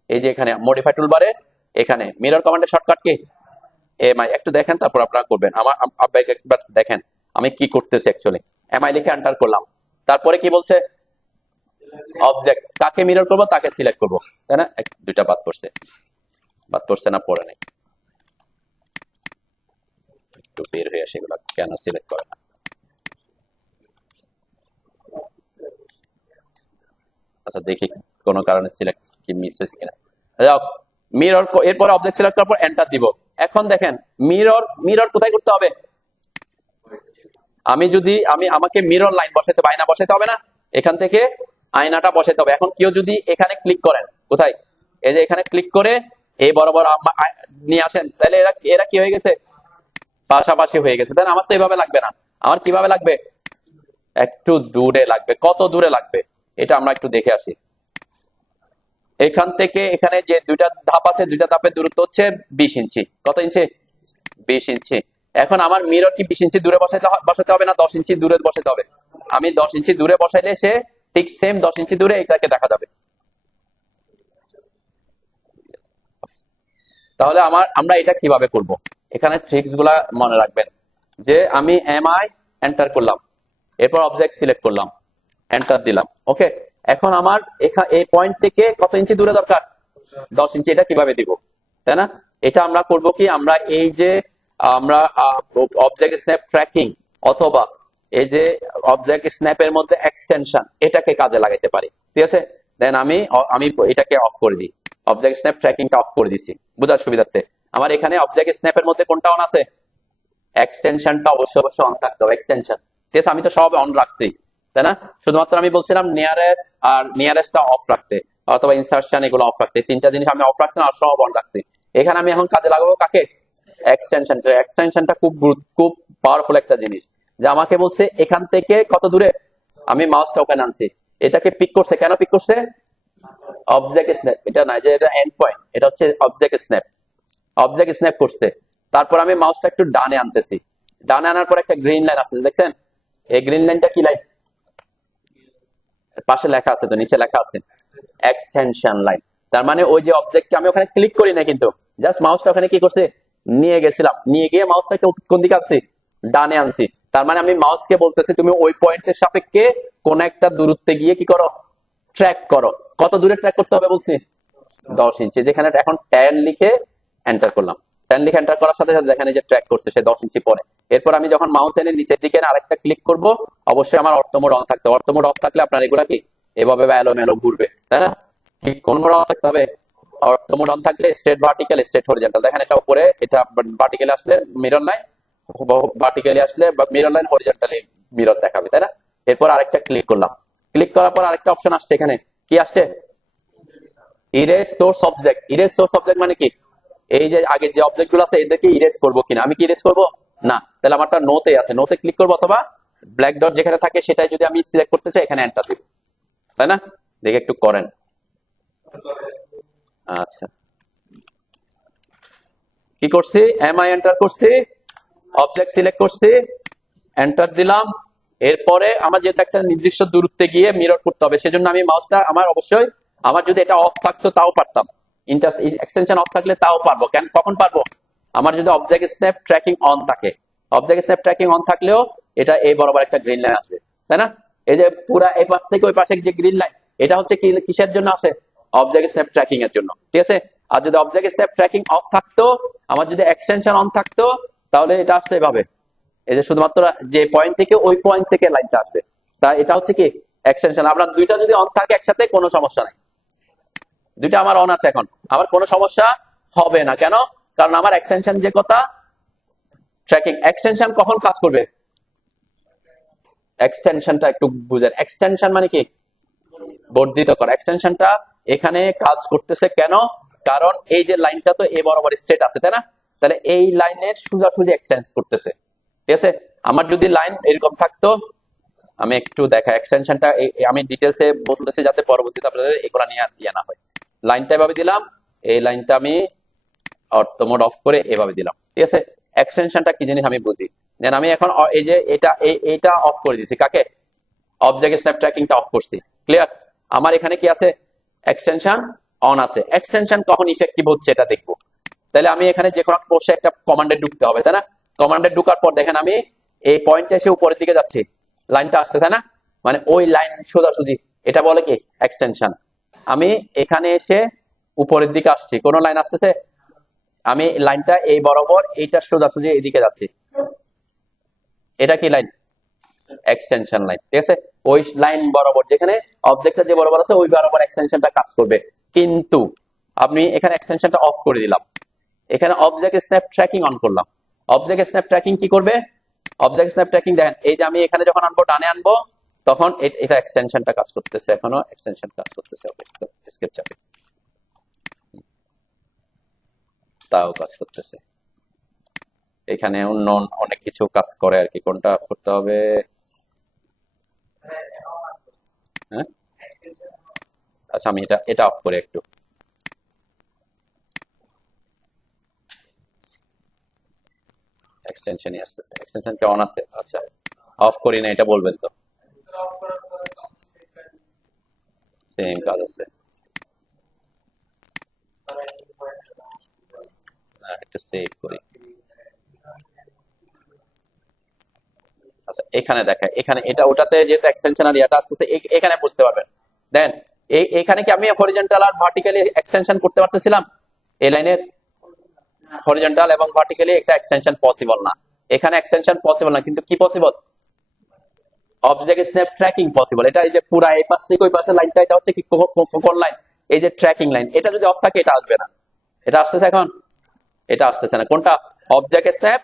এই যে এখানে মডিফাই টুলবারে, এখানে মিরর কমান্ডের শর্টকাট কি, এমআই। একটু দেখেন, তারপর আপনারা করবেন। আমার একবার দেখেন আমি কি করতেছি। অ্যাকচুয়ালি এমআই লিখে এন্টার করলাম, তারপরে কি বলছে, অবজেক্ট, কাকে মিরর করব তাকে সিলেক্ট করব, তাই না? দুইটা বাদ পড়ছে না, পড়ে নাই। একটু বের হয়ে আসে, এগুলো কেন সিলেক্ট করে না? আচ্ছা দেখি কোনো কারণে সিলেক্ট কি মিস হয়েছে কিনা। যাও, মিরর, এরপরে অবজেক্ট সিলেক্ট করার পর এন্টার দিব। এখন দেখেন মিরর কোথায় করতে হবে, আমি যদি আমাকে মিরর লাইন বসাইতে হবে, আয়না বসাইতে হবে না? এখান থেকে আয়নাটা বসাইতে হবে। এখন কেউ যদি এখানে ক্লিক করেন, কোথায়, এই যে এখানে ক্লিক করে এই বরাবর নিয়ে আসেন, তাহলে এরা কি হয়ে গেছে, পাশাপাশি হয়ে গেছে। তাই না? আমার তো এভাবে লাগবে না, আমার কিভাবে লাগবে, একটু দূরে লাগবে। কত দূরে লাগবে এটা আমরা একটু দেখে আসি। এখান থেকে এখানে যে দুইটা ধাপ আছে, দুইটা ধাপের দূরত্ব হচ্ছে 20 ইঞ্চি। কত ইঞ্চি, 20 ইঞ্চি। এখন আমার মিরর কি 20 ইঞ্চি দূরে বসাতে হবে না 10 ইঞ্চি দূরে বসাতে হবে? আমি 10 ইঞ্চি দূরে বসাইলে সে ঠিক সেম 10 ইঞ্চি দূরে এটাকে দেখা যাবে। তাহলে আমরা এটা কিভাবে করব, এখানে ট্রিক্স গুলা মনে রাখবেন। যে আমি এমআই এন্টার করলাম, এরপর অবজেক্ট সিলেক্ট করলাম, এন্টার দিলাম। ওকে, এখন আমার এই পয়েন্ট থেকে কত ইঞ্চি দূরে দরকার, 10 ইঞ্চি। এটা কিভাবে দিব, তাই না? এটা আমরা করব কি, আমরা এই যে আমরা অবজেক্ট স্ন্যাপ ট্র্যাকিং অথবা এই যে অবজেক্ট স্ন্যাপের মধ্যে এক্সটেনশন, এটাকে কাজে লাগাইতে পারি। ঠিক আছে, দেন আমি এটাকে অফ করে দিই, অবজেক্ট স্ন্যাপ ট্র্যাকিংটা অফ করে দিছি বোঝার সুবিধার্থে। আমার এখানে অবজেক্ট স্ন্যাপের মধ্যে কোনটা অন আছে, এক্সটেনশনটা অবশ্যই অন থাকতে হবে, এক্সটেনশন। ঠিক আছে, আমি তো সব অন রাখছি, তাই না? শুধুমাত্র আমি বলছিলাম নিয়ারেস্ট আর নিয়ারেস্টটা অফ রাখতে, অথবা ইনসার্শন, এগুলো অফ রাখতে। তিনটা জিনিস আমি অফ রাখছি, আর সব অন রাখছি। এখানে আমি এখন কাজে লাগাবো কাকে, এক্সটেনশনটা। এক্সটেনশনটা খুব পাওয়ারফুল একটা জিনিস, যে আমাকে বলছে এখান থেকে কত দূরে, আমি মাউসটা ওখানে আনছি, এটাকে পিক করছে। কেন পিক করছে, অবজেক্ট স্ন্যাপ। এটা না যে এটা এন্ড পয়েন্ট, এটা হচ্ছে অবজেক্ট স্ন্যাপ। অবজেক্ট স্ন্যাপ করছে, তারপর আমি মাউসটা একটু ডানে আনতেছি। ডানে আনার পর একটা গ্রিন লাইন আছে, দেখছেন? এই গ্রিন লাইনটা কি লাইন, পাশে লেখা আছে তো, নিচে লেখা আছে এক্সটেনশন লাইন। তার মানে ওই যে অবজেক্টকে আমি ওখানে ক্লিক করি না, কিন্তু জাস্ট মাউসটা ওখানে কি করছে, নিয়ে গেছিলাম, নিয়ে গিয়ে মাউসটাকে কোন দিকে আনছি, ডানে আনছি। তার মানে আমি মাউসকে বলতেছি তুমি ওই পয়েন্টের সাপেক্ষে কোন একটা দূরত্বে গিয়ে কি করো, ট্র্যাক করো। কত দূরে ট্র্যাক করতে হবে বলছি, 10 ইঞ্চি। যেখানে এখন 10 লিখে এন্টার করলাম, 10 লিখে এন্টার করার সাথে সাথে দেখেন এই যে ট্র্যাক করছে সে 10 ইঞ্চি পরে। এরপর আমি যখন মাউস এনে নিচের দিকে আরেকটা ক্লিক করব, অবশ্যই আমার অর্থ মোড অন থাকতে হবে। অর্থ মোড অফ থাকলে আপনার এগুলা কি এভাবে এলোমেলো ঘুরবে, তাই না? কি কোন মোড অন থাকতে হবে? অর্থ মোড অন থাকলে স্ট্রেট ভার্টিক্যাল, স্ট্রেট হরিজন্টাল। দেখেন এটা উপরে, এটা ভার্টিক্যালি আসলে মিরর লাইন, ভার্টিক্যালি আসলে মিরর লাইন, হরিজন্টালি মিরর দেখাবে, তাই না? এরপর আরেকটা ক্লিক করলাম, ক্লিক করার পর আরেকটা অপশন আসছে, এখানে কি আসছে? Erase source object. Erase source object মানে কি? এই যে আগে যে অবজেক্ট গুলো আছে এদেরকে ইরেজ করবো কিনা। আমি কি ইরেজ করবো? না। তাহলে আমারটা নোতে আছে, নোতে ক্লিক করবো, অথবা ব্ল্যাক ডট যেখানে থাকে সেটাই যদি আমি সিলেক্ট করতে চাই এখানে এন্টার দিব, তাই না? দেখে একটু করেন। আচ্ছা, কি করছি? এমআই এন্টার করছি, অবজেক্ট সিলেক্ট করছি, এন্টার দিলাম। এরপরে আমার যেহেতু একটা নির্দিষ্ট দূরত্বে গিয়ে মিরর করতে হবে, সেজন্য আমি মাউসটা আমার অবশ্যই, আমার যদি এটা অফ থাকতো তাও পারতাম, এক্সটেনশন অফ থাকলে তাও পারবো। কেন, কখন পারবো? আমার যদি অবজেক্ট স্ন্যাপ ট্র্যাকিং অন থাকে। অবজেক্ট স্ন্যাপ ট্র্যাকিং অন থাকলেও এটা এই বরাবর একটা গ্রিন লাইন আসবে, তাই না? এই যে পুরা এই পাশ থেকে ওই পাশে যে গ্রিন লাইন, এটা হচ্ছে কিসের জন্য আসে? অবজেক্ট স্ন্যাপ ট্র্যাকিং এর জন্য, ঠিক আছে? আর যদি অবজেক্ট স্ন্যাপ ট্র্যাকিং অফ থাকতো, আমার যদি এক্সটেনশন অন থাকতো, তাহলে এটা আসতো এভাবে। এই যে শুধুমাত্র যে পয়েন্ট থেকে ওই পয়েন্ট থেকে লাইনটা আসবে, তা এটা হচ্ছে কি এক্সটেনশন। আপনার দুইটা যদি অন থাকে একসাথে, কোনো সমস্যা নাই। দুইটা আমার অন আছে, এখন আমার কোনো সমস্যা হবে না। কেন? কারণ আমার এক্সটেনশন যে কথা, ট্র্যাকিং এক্সটেনশন কখন কাজ করবে? এক্সটেনশনটা একটু বুঝেন। এক্সটেনশন মানে কি? বর্ধিত করা। এক্সটেনশনটা এখানে কাজ করতেছে কেন? কারণ এই যে লাইনটা তো এ বরাবর স্ট্রেট আছে, তাই না? তাহলে এই লাইনের সোজাসুজি এক্সটেন্ড করতেছে, ঠিক আছে? আমার যদি লাইন এরকম থাকতো, আমি একটু দেখা এক্সটেনশনটা আমি ডিটেলসে বলতেছি যাতে পরবর্তীতে আপনাদের এগুলা নিয়ে আর ইয়ে না হয়। লাইনটা এভাবে দিলাম, এই লাইনটা আমি অর্থ মোড অফ করে এভাবে দিলাম, ঠিক আছে? এক্সটেনশনটা কি জিনিস আমি বুঝি। দেন আমি এখন এই যে এটা অফ করে দিছি, কাকে? অবজেক্ট স্ন্যাপ ট্র্যাকিংটা অফ করছি, ক্লিয়ার? আমার এখানে কি আছে? এক্সটেনশন অন আছে। এক্সটেনশন কখন ইফেক্টিভ হচ্ছে এটা দেখবো। তাহলে আমি এখানে যে কোনো কোর্সে একটা কমান্ডে ঢুকতে হবে, তাই না? কমান্ডে ঢুকার পর দেখেন আমি এই পয়েন্টে এসে উপরের দিকে যাচ্ছি, লাইনটা আসছে, তাই না? মানে ওই লাইন সোজাসুজি, এটা বলে কি এক্সটেনশন। আমি এখানে এসে উপরের দিকে আসছি, কোন লাইন আসতেছে, আমি লাইনটা এই বরাবর এইটা সোজাসুজি এদিকে যাচ্ছি, এটা কি লাইন? এক্সটেনশন লাইন, ঠিক আছে? ওই লাইন বরাবর যেখানে অবজেক্টটা যে বরাবর আছে ওই বরাবর এক্সটেনশনটা কাজ করবে। কিন্তু আপনি এখানে এক্সটেনশনটা অফ করে দিলাম, এখানে অবজেক্ট স্ন্যাপ ট্র্যাকিং অন করলাম। অবজেক্ট স্ন্যাপ ট্র্যাকিং কি করবে? অবজেক্ট স্ন্যাপ ট্র্যাকিং দেখেন, এই যে আমি এখানে যখন আনবো, ডানে আনবো, তখন এটা এক্সটেনশনটা কাজ করতেছে, এখনো এক্সটেনশন কাজ করতেছে। এসকেপ চাপে তাও কাজ করতেছে। এখানে অন্য অনেক কিছু কাজ করে আর কি, কোনটা করতে হবে? হ্যাঁ, আচ্ছা আমি এটা এটা অফ করে একটু, এক্সটেনশনই আসতেছে। এক্সটেনশন কি অন আছে? আচ্ছা, অফ করি না এটা বলবেন তো? সেম কাজ আছে। একটু সেভ করি। আচ্ছা এখানে দেখায়, এখানে এটা ওটাতে যেহেতু এক্সটেনশন আর এটা আসতেছে, এখানে বুঝতে পারবেন। দেন এখানে কি আমি হরিজন্টাল আর ভার্টিক্যালি এক্সটেনশন করতে পারতেছিলাম? এই লাইনের হরিজন্টাল এবং ভার্টিক্যালি একটা এক্সটেনশন পসিবল না। এখানে এক্সটেনশন পসিবল না, কিন্তু কি possible? Object snap tracking possible. এটা এই যে পুরা এই পাশ থেকে ওই পাশের লাইনটা, এটা হচ্ছে কি কোন লাইন? এই যে ট্র্যাকিং লাইন। এটা যদি অফ থাকে এটা আসবে না। এটা আসতেছে এখন? এটা আসতেছে না। কোনটা? Object snap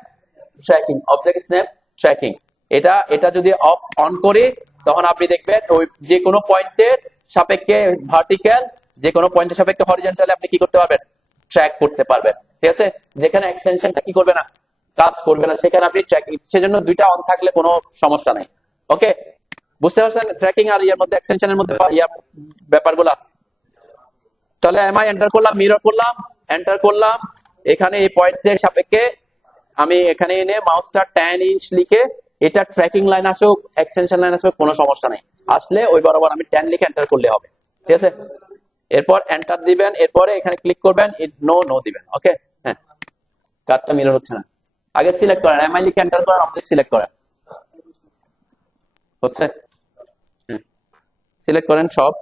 tracking. Object snap tracking এটা এটা যদি অফ অন করি, তখন আপনি দেখবেন ওই যে কোনো পয়েন্টের সাপেক্ষে ভার্টিক্যাল, যে কোনো পয়েন্টের সাপেক্ষে হরিজন্টালি আপনি কি করতে পারবেন? ট্র্যাক করতে পারবেন, ঠিক আছে? যেখানে এক্সটেনশনটা কি করবে না, কাজ করবে না, সেখানে আপনি ট্র্যাক। সেজন্য দুইটা অন থাকলে কোনো সমস্যা নাই। ওকে, বুঝতে পারছেন ট্র্যাকিং আর ইয়ার মধ্যে, এক্সটেনশনের মধ্যে ইয়া ব্যাপারগুলা? তাহলে এমআই এন্টার করলাম, মিরর করলাম, এন্টার করলাম, এখানে এই পয়েন্টের সাপেক্ষে আমি এখানে এনে মাউসটা 10 ইঞ্চ লিখে, এটা ট্র্যাকিং লাইন আসুক এক্সটেনশন লাইন আসুক কোনো সমস্যা নেই, আসলে ওই বরাবর আমি 10 লিখে এন্টার করলে হবে, ঠিক আছে? এরপর এন্টার দিবেন, এরপরে এখানে ক্লিক করবেন, নো নো দিবেন। ওকে, হ্যাঁ, কার্ডটা মিরর হচ্ছে না। আগে সিলেক্ট করেন, এমআই লিখে এন্টার করেন, অবজেক্ট সিলেক্ট করেন, হচ্ছে? সিলেক্ট করেন সব,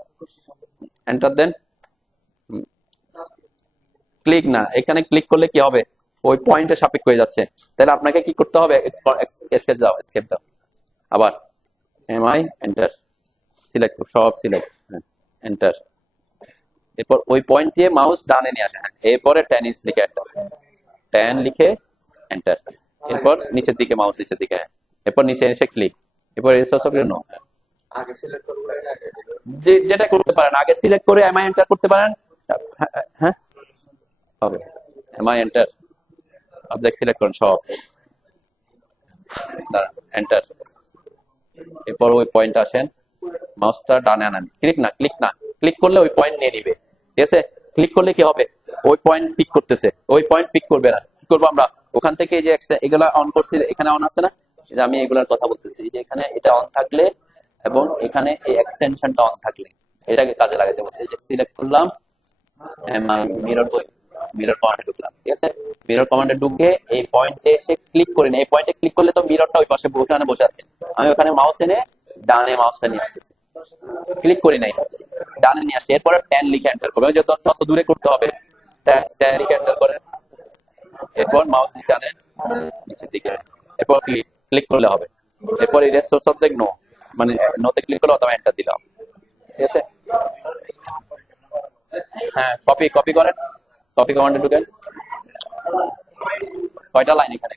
এন্টার দেন। ক্লিক না, এখানে ক্লিক করলে কি হবে? ওই পয়েন্টের সাপেক্ষে হয়ে যাচ্ছে, তাহলে আপনাকে কি করতে হবে? এসকেপ দাও আবার, এমআই এন্টার, সিলেক্ট সব সিলেক্ট, এন্টার। এরপর ওই পয়েন্ট দিয়ে মাউস ডানে নিয়ে আসে, এরপরে 10 ইঞ্চ লিখে এন্টার, 10 লিখে এন্টার। এরপর নিচের দিকে মাউস নিচের দিকে, এরপর নিচে এসে ক্লিক, এরপর নো, যেটা করতে পারেন আগে সিলেক্ট করে এমআই এন্টার করতে পারেন। হ্যাঁ হবে, এমআই এন্টার, অবজেক্ট সিলেক্ট করুন সব, এন্টার। এরপর ওই পয়েন্ট আসেন, মাউসটা ডানে আনেন, ক্লিক না, ক্লিক করলে ওই পয়েন্ট নিয়ে নিবে, ঠিক আছে? ক্লিক করলে কি হবে? ওই পয়েন্ট পিক করতেছে, ওই পয়েন্ট পিক করবে না। কি করবো আমরা? ওখান থেকে এই যে এগুলা অন করছি, এখানে অন আছে না, যে আমি এগুলার কথা বলতেছি, যে এখানে এটা অন থাকলে এবং এখানে এই এক্সটেনশনটা অন থাকলে এটাকে কাজে লাগাতে বলছি। যে সিলেক্ট করলাম, মিরর কমান্ডে ঢুকলাম, ঠিক আছে? মিরর কমান্ডে ঢুকে এই পয়েন্টে এসে ক্লিক করি না, এই পয়েন্টে ক্লিক করলে তো মিররটা ওই পাশে ওখানে বসে আছে, আমি ওখানে মাউস এনে ডানে মাউসটা নিয়ে আসতেছি, ক্লিক করি নাই, ডানে নিয়ে আসছি। এরপরে 10 লিখে এন্টার করবে, যত তত দূরে করতে হবে, 10 লিখে এন্টার করেন। এরপর মাউস নিচে আনেন, নিচের দিকে, এরপর ক্লিক করলে হবে। এরপর ইরেজ সোর্স অবজেক্ট নো, মানে নোতে ক্লিক করলে অথবা এন্টার দিলাম, ঠিক আছে? হ্যাঁ, কপি করেন, কপি কমান্ডে ঢুকেন। কয়টা লাইন এখানে?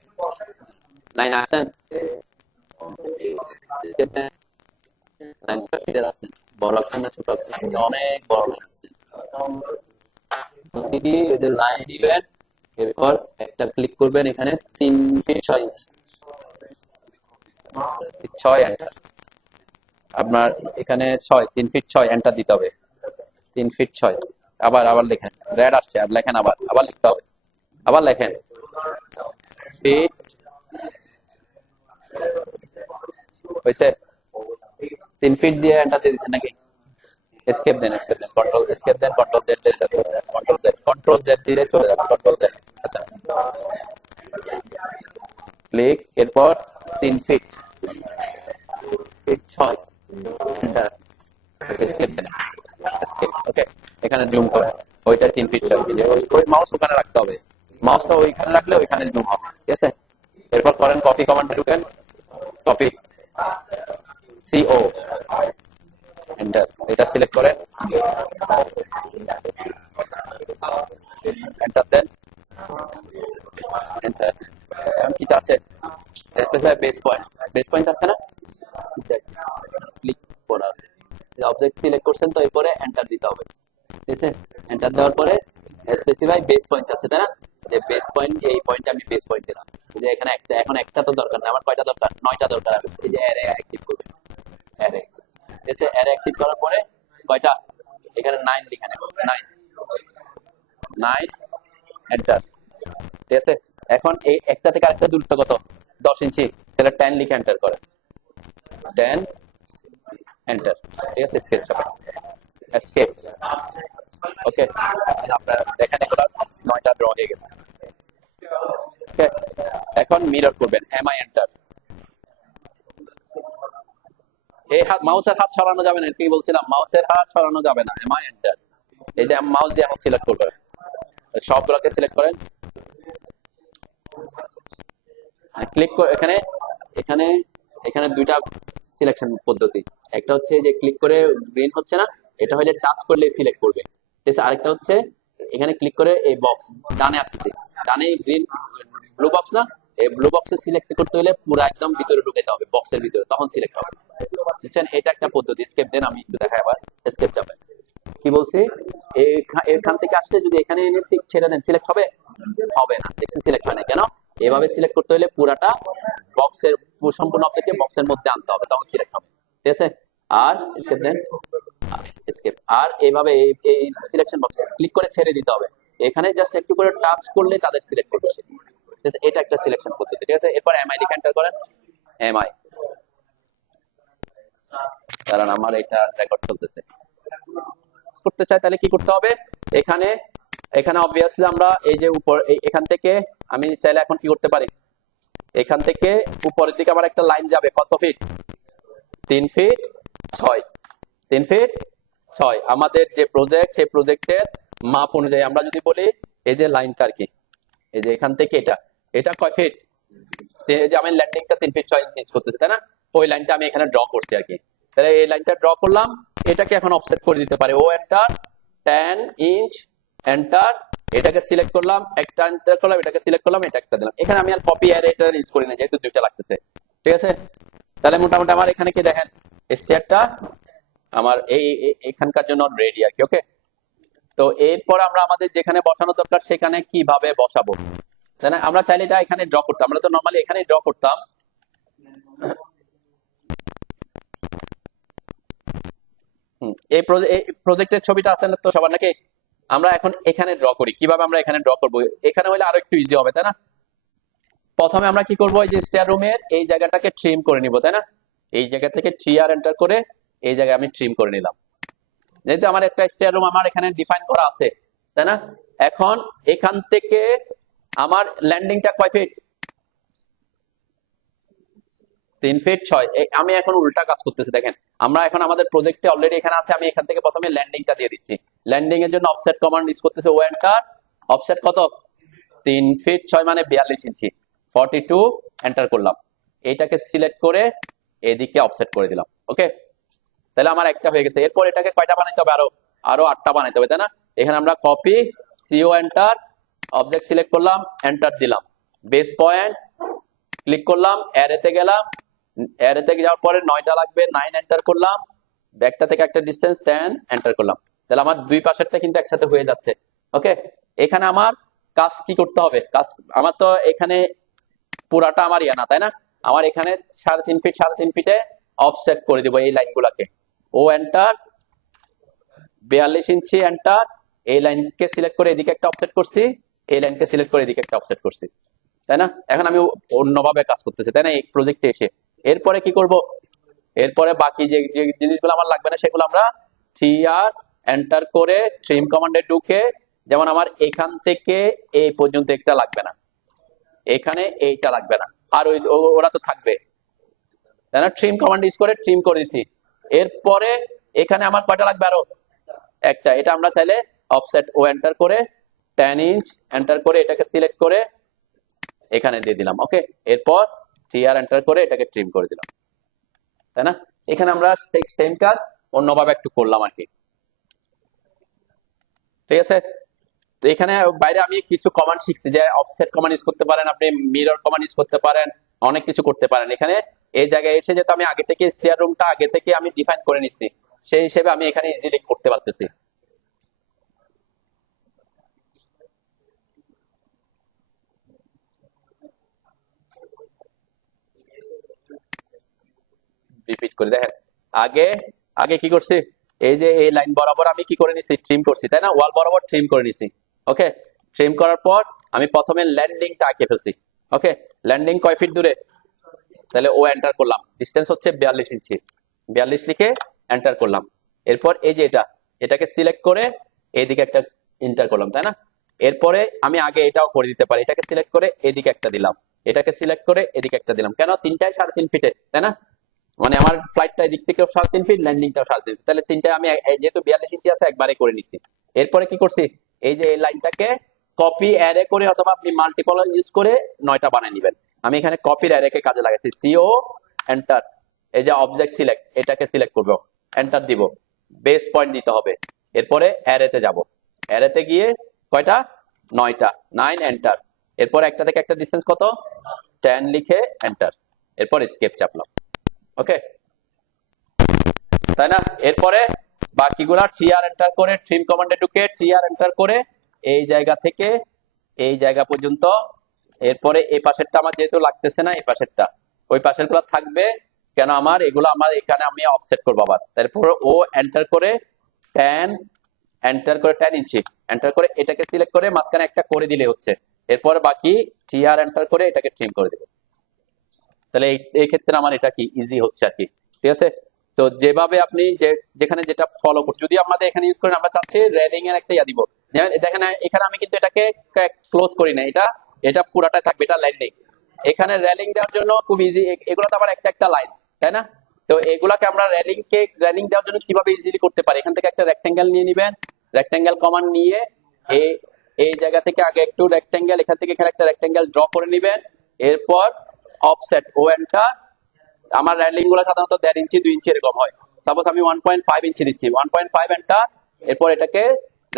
লাইন আছেন, বড় আছেন না ছোট আছেন? অনেক বড় লাইন আছে, লাইন দিবেন। এরপর একটা ক্লিক করবেন, এখানে 3 ফিট 6 ইঞ্চ, 6 এন্টার। আপনার এখানে 3 ফিট 6 এন্টার দিতে হবে, 3 ফিট 6। আবার লেখেন, রেড আসছে, আর লেখেন, আবার লিখতে হবে, আবার লেখেন ফিট হয়েছে। 3 ফিট দিয়ে এন্টার দিয়ে দিচ্ছেন নাকি? এসকেপ দেন, কন্ট্রোল এসকেপ দেন, কন্ট্রোল জেড দিলে যাচ্ছে, কন্ট্রোল জেড দিলে চলে যাবে, কন্ট্রোল জেড। আচ্ছা, ক্লিক, এরপর 3 ফিট 6 এন্টার, এসকেপ দেন, এসকেপ। ওকে, এখানে জুম করে ওইটা 3 ফিট যাবে, ওই মাউস ওখানে রাখতে হবে, মাউসটা ওইখানে রাখলে ওইখানে জুম হবে, ঠিক আছে? এরপর করেন কপি কমান্ডে ঢুকেন, কপি সিও এন্টার, এটা সিলেক্ট করেন, এন্টার দেন, এন্টার। এখন কি চাচ্ছে? স্পেসিফাই বেস পয়েন্ট আছে না, ক্লিক করা আছে, অবজেক্ট সিলেক্ট করছেন তো, এরপরে এন্টার দিতে হবে, ঠিক আছে? এন্টার দেওয়ার পরে স্পেসিফাই বেস পয়েন্ট আছে, তাই না? যে বেস পয়েন্ট, এই পয়েন্টে আমি বেস পয়েন্ট দিলাম, যে এখানে একটা, এখন একটা তো দরকার না আমার, কয়টা দরকার? 9টা দরকার। আমি এই যে অ্যারে অ্যাক্টিভ করবে, অ্যারে, ঠিক আছে? অ্যারে অ্যাক্টিভ করার পরে কয়টা? এখানে 9 লিখে নেব, 9 এন্টার, ঠিক আছে? এখন এই একটা থেকে আরেকটা দূরত্ব কত? 10 ইঞ্চি, তাহলে 10 লিখে এন্টার করে, 10 এন্টার, ঠিক আছে? Escape চাপেন, escape. ওকে, আপনারা দেখেন এগুলো 9টা ড্র হয়ে গেছে। ওকে, এখন মিরর করবেন, এমআই এন্টার। এই মাউসের হাত সরানো যাবে না, কি বলছিলাম? মাউসের হাত সরানো যাবে না, এমআই এন্টার। এই যে মাউস দিয়ে এখন সিলেক্ট করবেন, সবগুলোকে সিলেক্ট করেন, ক্লিক করে এখানে, এখানে এখানে দুইটা সিলেকশন পদ্ধতি, একটা হচ্ছে যে ক্লিক করে গ্রিন হচ্ছে না, এটা হলে টাচ করলে সিলেক্ট করবে, ঠিক আছে? আরেকটা হচ্ছে এখানে ক্লিক করে এই বক্স ডানে আসতেছে, ডানে গ্রিন ব্লু বক্স না, এই ব্লু বক্সে সিলেক্ট করতে হলে পুরো একদম ভিতরে ঢুকাইতে হবে, বক্সের ভিতরে, তখন সিলেক্ট হবে, বুঝছেন? এটা একটা পদ্ধতি। স্কেপ দেন, আমি একটু দেখাই আবার, স্কেপ চাপেন। কি বলছি? এখান থেকে আসলে যদি এখানে এনে ছেড়ে দেন, সিলেক্ট হবে? হবে না, দেখছেন? সিলেক্ট হয় না কেন? এভাবে সিলেক্ট করতে হলে পুরাটা বক্সের, সম্পূর্ণ অবজেক্টকে বক্সের মধ্যে আনতে হবে, তখন সিলেক্ট হবে, ঠিক আছে? আর স্কেপ দেন, স্কেপ, আর এইভাবে এই সিলেকশন বক্স ক্লিক করে ছেড়ে দিতে হবে, এখানে জাস্ট একটু করে টাচ করলে তাদের সিলেক্ট করবে সে, ঠিক আছে? এটা একটা সিলেকশন পদ্ধতি, ঠিক আছে? এরপর এমআই লিখে এন্টার করেন, এমআই, কারণ আমার এটা রেকর্ড চলতেছে, করতে চাই তাহলে কি করতে হবে? এখানে এখানে অবভিয়াসলি আমরা এই যে উপর, এখান থেকে আমি চাইলে এখন কি করতে পারি, এখান থেকে উপরের দিকে আমার একটা লাইন যাবে, কত ফিট? 3 fit 6, 3 fit 6। আমাদের যে প্রজেক্ট, সেই প্রজেক্টের মাপ অনুযায়ী আমরা যদি বলি এই যে লাইনটা আর কি, এই যে এখান থেকে এটা এটা কয় ফিট, যে আমি ল্যান্ডিংটা 3 ফিট 6 ইঞ্চি করতেছি তাই না, ওই লাইনটা আমি এখানে ড্র করছি আর কি। তাহলে এই লাইনটা ড্র করলাম, এটাকে এখন অফসেট করে দিতে পারি। ও এন্টার 10 ইঞ্চ এন্টার, এটাকে সিলেক্ট করলাম, একটা এন্টার করলাম, এটাকে সিলেক্ট করলাম, এটা একটা দিলাম। এখানে আমি আর কপি আর এটা ইউজ করি না যেহেতু দুইটা লাগতেছে, ঠিক আছে। তাহলে মোটামুটি আমার এখানে কি দেখেন স্টেয়ারটা আমার এখানকার জন্য রেডি আর কি। ওকে, তো এরপর আমরা আমাদের যেখানে বসানো দরকার সেখানে কিভাবে বসাবো, তাই না? আমরা চাইলে এটা এখানে ড্র করতাম, আমরা তো নরমালি এখানে ড্র করতাম। এই প্রজেক্টের ছবিটা আছে না তো সবার নাকি? আমরা এখন এখানে ড্র করি, কিভাবে আমরা এখানে ড্র করব, এখানে হলে আরো একটু ইজি হবে তাই না। প্রথমে আমরা কি করব, এই যে স্টেয়ার রুমের এই জায়গাটাকে ট্রিম করে নিব তাই না, এই জায়গা থেকে 3R এন্টার করে এই জায়গায় আমি ট্রিম করে নিলাম। যেহেতু আমার একটা স্টেয়ার রুম আমার এখানে ডিফাইন করা আছে তাই না। এখন এখান থেকে আমার ল্যান্ডিংটা কয় ফিট, 3 ফিট 6। আমি এখন উল্টা কাজ করতেছি দেখেন, আমরা এখন আমাদের প্রজেক্টে অলরেডি এখানে আছে, আমি এখান থেকে প্রথমে ল্যান্ডিংটা দিয়ে দিচ্ছি। ল্যান্ডিং এর জন্য অফসেট কমান্ড ইউজ করতেছে, ও এন্টার, অফসেট কত 3 ফিট 6 মানে 42 ইঞ্চি, 42 এন্টার করলাম। এটাকে সিলেক্ট করে এদিকে অফসেট করে দিলাম। ওকে, তাহলে আমার একটা হয়ে গেছে। এরপর এটাকে কয়টা বানাইতে হবে, আরো 8টা বানাইতে হবে তাই না। এখানে আমরা copy CO enter, object select করলাম, এন্টার দিলাম, বেস পয়েন্ট ক্লিক করলাম, অ্যারেতে গেলাম, অ্যারেতে যাওয়ার পরে 9টা লাগবে, 9 এন্টার করলাম, ব্যাকটা থেকে একটা ডিসটেন্স 10 এন্টার করলাম। তাহলে আমার দুই পাশেরটা কিন্তু একসাথে হয়ে যাচ্ছে। ওকে, এখানে আমার কাজ কি করতে হবে, কাজ আমার তো এখানে পুরাটা আমার ইয়া না তাই না, আমার এখানে 3.5 ফিট 3.5 ফিটে অফসেট করে দিব এই লাইনগুলোকে। ও এন্টার, 42 ইঞ্চি এন্টার, এই লাইনকে সিলেক্ট করে এদিকে একটা অফসেট করছি, এই লাইনকে সিলেক্ট করে এদিকে একটা অফসেট করছি তাই না। এখন আমি অন্যভাবে কাজ করতেছি তাই না এই প্রজেক্টে এসে। এরপরে কি করব, এরপরে বাকি যে জিনিসগুলো আমার লাগবে না সেগুলো আমরা 3R এন্টার করে ট্রিম কমান্ডে ঢুকে, যেমন আমার এখান থেকে এই পর্যন্ত একটা লাগবে না, এখানে এইটা লাগবে না, আর ওরা তো থাকবে তাই না। ট্রিম কমান্ড ইউজ করে ট্রিম করে দিচ্ছি। এরপরে এখানে আমার কয়টা লাগবে, আরো একটা, এটা আমরা চাইলে অফসেট ও এন্টার করে 10 ইঞ্চ এন্টার করে এটাকে সিলেক্ট করে এখানে দিয়ে দিলাম। ওকে, এরপর 3R এন্টার করে এটাকে ট্রিম করে দিলাম তাই না। এখানে আমরা সেম কাজ অন্যভাবে একটু করলাম আর কি, ঠিক আছে। তো এখানে বাইরে আমি কিছু কমান্ড শিখছি, যে অফসেট কমান্ড ইউজ করতে পারেন, আপনি মিরর কমান্ড ইউজ করতে পারেন, অনেক কিছু করতে পারেন। এখানে এই জায়গায় এসে যেহেতু আমি আগে থেকে স্টেয়ার রুমটা আগে থেকে আমি ডিফাইন করে নিচ্ছি, সেই হিসেবে আমি এখানে ইজিলি করতে পারতেছি। রিপিট করে দেখেন, আগে আগে কি করছি, এই যে এই লাইন বরাবর আমি কি করে নিছি, ট্রিম করছি তাই না, ওয়াল বরাবর ট্রিম করে নিছি। ওকে, ট্রিম করার পর আমি প্রথমে ল্যান্ডিংটা আঁকে ফেলছি। ওকে, ল্যান্ডিং কয় ফিট দূরে, তাহলে ও এন্টার করলাম, ডিসটেন্স হচ্ছে 42 ইঞ্চি, 42 লিখে এন্টার করলাম। এরপর এই যে এটাকে সিলেক্ট করে এইদিকে একটা এন্টার করলাম তাই না। এরপরে আমি আগে এটাও করে দিতে পারি, এটাকে সিলেক্ট করে এদিকে একটা দিলাম, এটাকে সিলেক্ট করে এদিকে একটা দিলাম, কেন তিনটায় 3.5 ফিটে তাই না, মানে আমার ফ্লাইটটা এদিক থেকেও 3.5 ফিট, ল্যান্ডিংটাও 3.5 ফিট, তাহলে তিনটায় আমি যেহেতু 42 ইঞ্চি আছে একবারে করে নিচ্ছি। এরপরে কি করছি, এই যে এই লাইনটাকে কপি অ্যারে করে অথবা আপনি মাল্টিপল ইউজ করে 9টা বানিয়ে নেবেন। আমি এখানে কপির অ্যারেকে কাজে লাগাইছি, সিও এন্টার, এই যে অবজেক্ট সিলেক্ট এটাকে সিলেক্ট করব, এন্টার দিব, বেস পয়েন্ট দিতে হবে। এরপরে অ্যারেতে যাব, অ্যারেতে গিয়ে কয়টা 9টা, 9 এন্টার। এরপর একটা থেকে একটা ডিসটেন্স কত 10 লিখে এন্টার, এরপর এসকেপ চাপলাম। ওকে, তাই না। এরপরে বাকিগুলা 3R এন্টার করে ট্রিম কমান্ডে ঢুকে 3R এন্টার করে এই জায়গা থেকে এই জায়গা পর্যন্ত, এরপরে এই পাশেরটা আমার যেহেতু লাগতেছে না, এই পাশেরটা ওই পাশের গুলো থাকবে, কেন আমার এগুলো আমার এখানে আমি অফসেট করবো আবার। তারপর ও এন্টার করে 10 এন্টার করে 10 ইঞ্চি এন্টার করে এটাকে সিলেক্ট করে মাঝখানে একটা করে দিলে হচ্ছে। এরপর বাকি 3R এন্টার করে এটাকে ট্রিম করে দেবো। তাহলে এই ক্ষেত্রে আমার এটা কি ইজি হচ্ছে আর কি, ঠিক আছে। তো যেভাবে আপনি যেখানে যেটা ফলো করছেন, যদি আমাদের এখানে ইউজ করেন, আমরা চাচ্ছি রেলিং এর একটা ইয়া দিব, দেখেন এখানে আমি কিন্তু এটাকে ক্লোজ করি না, এটা এটা পুরাটাই থাকবে, এটা ল্যান্ডিং। এখানে রেলিং দেওয়ার জন্য খুব ইজি, এগুলো তো আবার একটা একটা লাইন তাই না। তো এগুলাকে আমরা রেলিং দেওয়ার জন্য কিভাবে ইজিলি করতে পারি, এখান থেকে একটা রেক্টেঙ্গেল নিয়ে নিবেন, রেক্টেঙ্গেল কমান্ড নিয়ে এই জায়গা থেকে আগে একটু রেক্টেঙ্গেল, এখান থেকে এখানে একটা রেক্টেঙ্গেল ড্র করে নেবেন। এরপর অফসেট ও এন্টার। আমার রেলিং গুলো সাধারণত 1.5 ইঞ্চি 2 ইঞ্চি এরকম হয়। সাপোজ আমি 1.5 ইঞ্চি দিচ্ছি, 1.5 এন্টার। এরপর এটাকে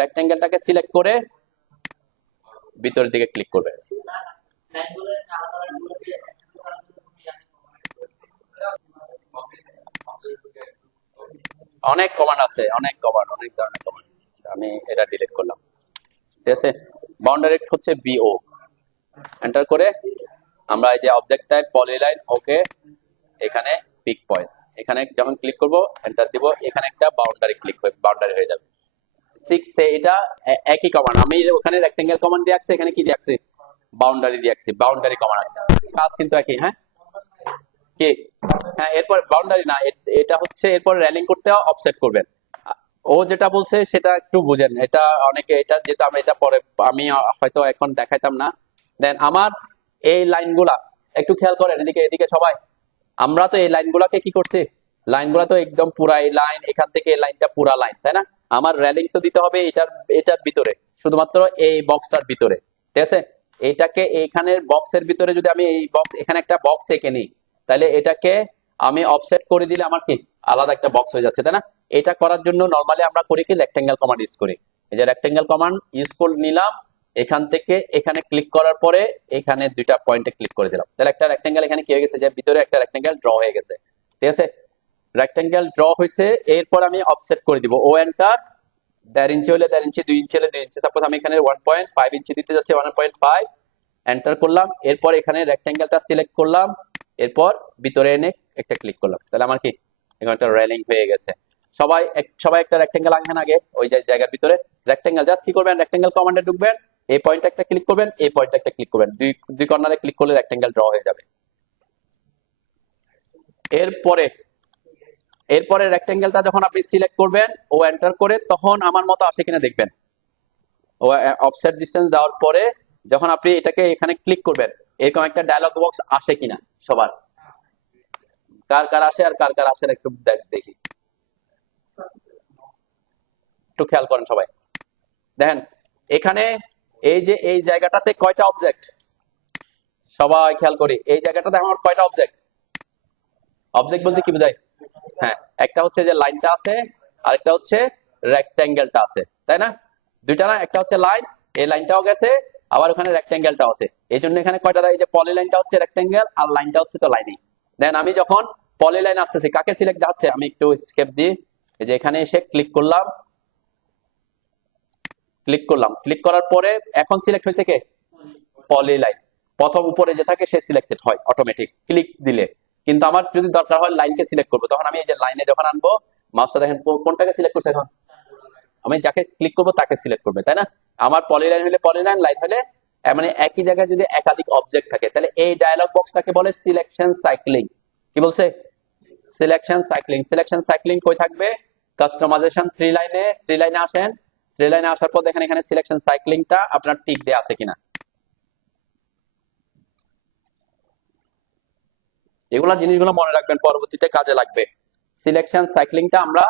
রেক্টেঙ্গেলটাকে সিলেক্ট করে ভিতরের দিকে ক্লিক করবেন। অনেক কমান্ড আছে, অনেক কমান্ড, অনেক ধরনের কমান্ড। আমি এটা ডিলিট করলাম। ঠিক আছে, বাউন্ডারি হচ্ছে বিও। এন্টার করে আমরা এই যে অবজেক্ট টাইপ পলিলাইন, ওকে, এখানে পিক পয়েন্ট, এখানে যখন ক্লিক করব এন্টার দিব, এখানে একটা বাউন্ডারি ক্লিক হয়ে বাউন্ডারি হয়ে যাবে। ঠিক সে এটা একই কমান্ড। আমি ওখানে রেক্টেঙ্গেল কমান্ড দিয়ে রাখছি, এখানে কি দিয়ে রাখছি, বাউন্ডারি দিয়ে রাখছি, বাউন্ডারি কমান্ড আছে, কাজ কিন্তু একই। হ্যাঁ কি, হ্যাঁ এরপর বাউন্ডারি না, এটা হচ্ছে এরপর রেলিং করতে অফসেট করবেন। ও যেটা বলছে সেটা একটু বুঝেন, এটা অনেকে এটা যেটা আমরা এটা পরে আমি হয়তো এখন দেখাইতাম না। দেন আমার এই লাইনগুলা একটু খেয়াল করেন, এদিকে এদিকে সবাই। আমরা তো এই লাইনগুলাকে কি করছি, লাইনগুলা তো একদম পুরা এই লাইন, এখান থেকে এই লাইনটা পুরা লাইন, তাই না? আমার রেলিং তো দিতে হবে এটার এটার ভিতরে, শুধুমাত্র এই বক্সটার ভিতরে। ঠিক আছে, এটাকে এইখানের বক্সের ভিতরে যদি আমি এই বক্স, এখানে একটা বক্স এঁকে নিই, তাহলে এটাকে আমি অফসেট করে দিলে আমার কি আলাদা একটা বক্স হয়ে যাচ্ছে, তাই না? এটা করার জন্য নরমালি আমরা করি কি, রেক্টেঙ্গেল কমান্ড ইউজ করি। এই যে রেক্টেঙ্গেল কমান্ড ইউজ করে নিলাম, এখান থেকে এখানে ক্লিক করার পরে এখানে দুইটা পয়েন্টে ক্লিক করে দিলাম, তাহলে একটা রেক্টেঙ্গেল এখানে কি হয়ে গেছে, যে ভিতরে একটা রেক্টেঙ্গেল ড্র হয়ে গেছে। ঠিক আছে, রেক্টেঙ্গেল ড্র হয়েছে। এরপর আমি অফসেট করে দিব, ও এন্টার। 1.5 ইঞ্চি হলে 1.5 ইঞ্চি, 2 ইঞ্চি হলে 2 ইঞ্চি। সাপোজ আমি এখানে 1.5 ইঞ্চি দিতে যাচ্ছি, 1.5 এন্টার করলাম। এরপর এখানে রেক্টেঙ্গেলটা সিলেক্ট করলাম, এরপর ভিতরে এনে একটা ক্লিক করলাম, তাহলে আমার কি এখন একটা রেলিং হয়ে গেছে। সবাই সবাই একটা রেক্টেঙ্গেল আঁকেন আগে ওই জায়গার ভিতরে। রেক্টেঙ্গেল জাস্ট কি করবেন, রেক্টেঙ্গেল কমান্ডে ঢুকবেন, এই পয়েন্টে একটা ক্লিক করবেন, এই পয়েন্টে একটা ক্লিক করবেন, দুই দুই কর্নারে ক্লিক করলে রেক্টেঙ্গেল ড্র হয়ে যাবে। এরপরে এরপরে রেক্টেঙ্গেলটা যখন আপনি সিলেক্ট করবেন, ও এন্টার করে, তখন আমার মতো আসে কিনা দেখবেন। ও অফসেট ডিসটেন্স দেওয়ার পরে যখন আপনি এটাকে এখানে ক্লিক করবেন, এরকম একটা ডায়লগ বক্স আসে কিনা সবার, কার কার আসে আর কার কার আসে না একটু দেখি, একটু খেয়াল করেন সবাই। দেখেন এখানে এই যে এই জায়গাটাতে কয়টা অবজেক্ট, সবাই খেয়াল করি, এই জায়গাটাতে আমার কয়টা অবজেক্ট, অবজেক্ট বলতে কি বোঝায়? হ্যাঁ, একটা হচ্ছে যে লাইনটা আছে, আর একটা হচ্ছে রেক্টেঙ্গেলটা আছে, তাই না? দুইটা না, একটা হচ্ছে লাইন, এই লাইনটাও গেছে, আবার ওখানে রেক্টেঙ্গেলটাও আছে। এই জন্য এখানে কয়টা, এই যে পলি লাইনটা হচ্ছে রেক্টেঙ্গেল, আর লাইনটা হচ্ছে তো লাইনই। দেন আমি যখন পলি লাইন আসতেছি, কাকে সিলেক্ট যাচ্ছে, আমি একটু স্কেপ দিই, এই যে এখানে এসে ক্লিক করলাম, ক্লিক করার পরে এখন সিলেক্ট হয়েছে কে, পলি লাইন। প্রথম উপরে যে থাকে সে সিলেক্টেড হয় অটোমেটিক ক্লিক দিলে। কিন্তু আমার যদি দরকার হয় লাইনকে সিলেক্ট করবো, তখন আমি এই যে লাইনে যখন আনবো মাউসটা, দেখেন কোনটাকে সিলেক্ট করছে, এখন আমি যাকে ক্লিক করবো তাকে সিলেক্ট করবে, তাই না? আমার পলিলাইন হলে পলিলাইন, লাইন হলে মানে একই জায়গায় যদি একাধিক অবজেক্ট থাকে, তাহলে এই ডায়লগ বক্সটাকে বলে সিলেকশন সাইক্লিং। কি বলছে, সিলেকশন সাইক্লিং। সিলেকশন সাইক্লিং কই থাকবে, কাস্টমাইজেশন থ্রি লাইনে আসেন। থ্রি লাইনে আসার পর দেখেন এখানে সিলেকশন সাইক্লিংটা আপনার টিক দেয়া আছে কিনা। এগুলা জিনিসগুলো মনে রাখবেন, পরবর্তীতে কাজে লাগবে। সিলেকশন সাইক্লিংটা আমরা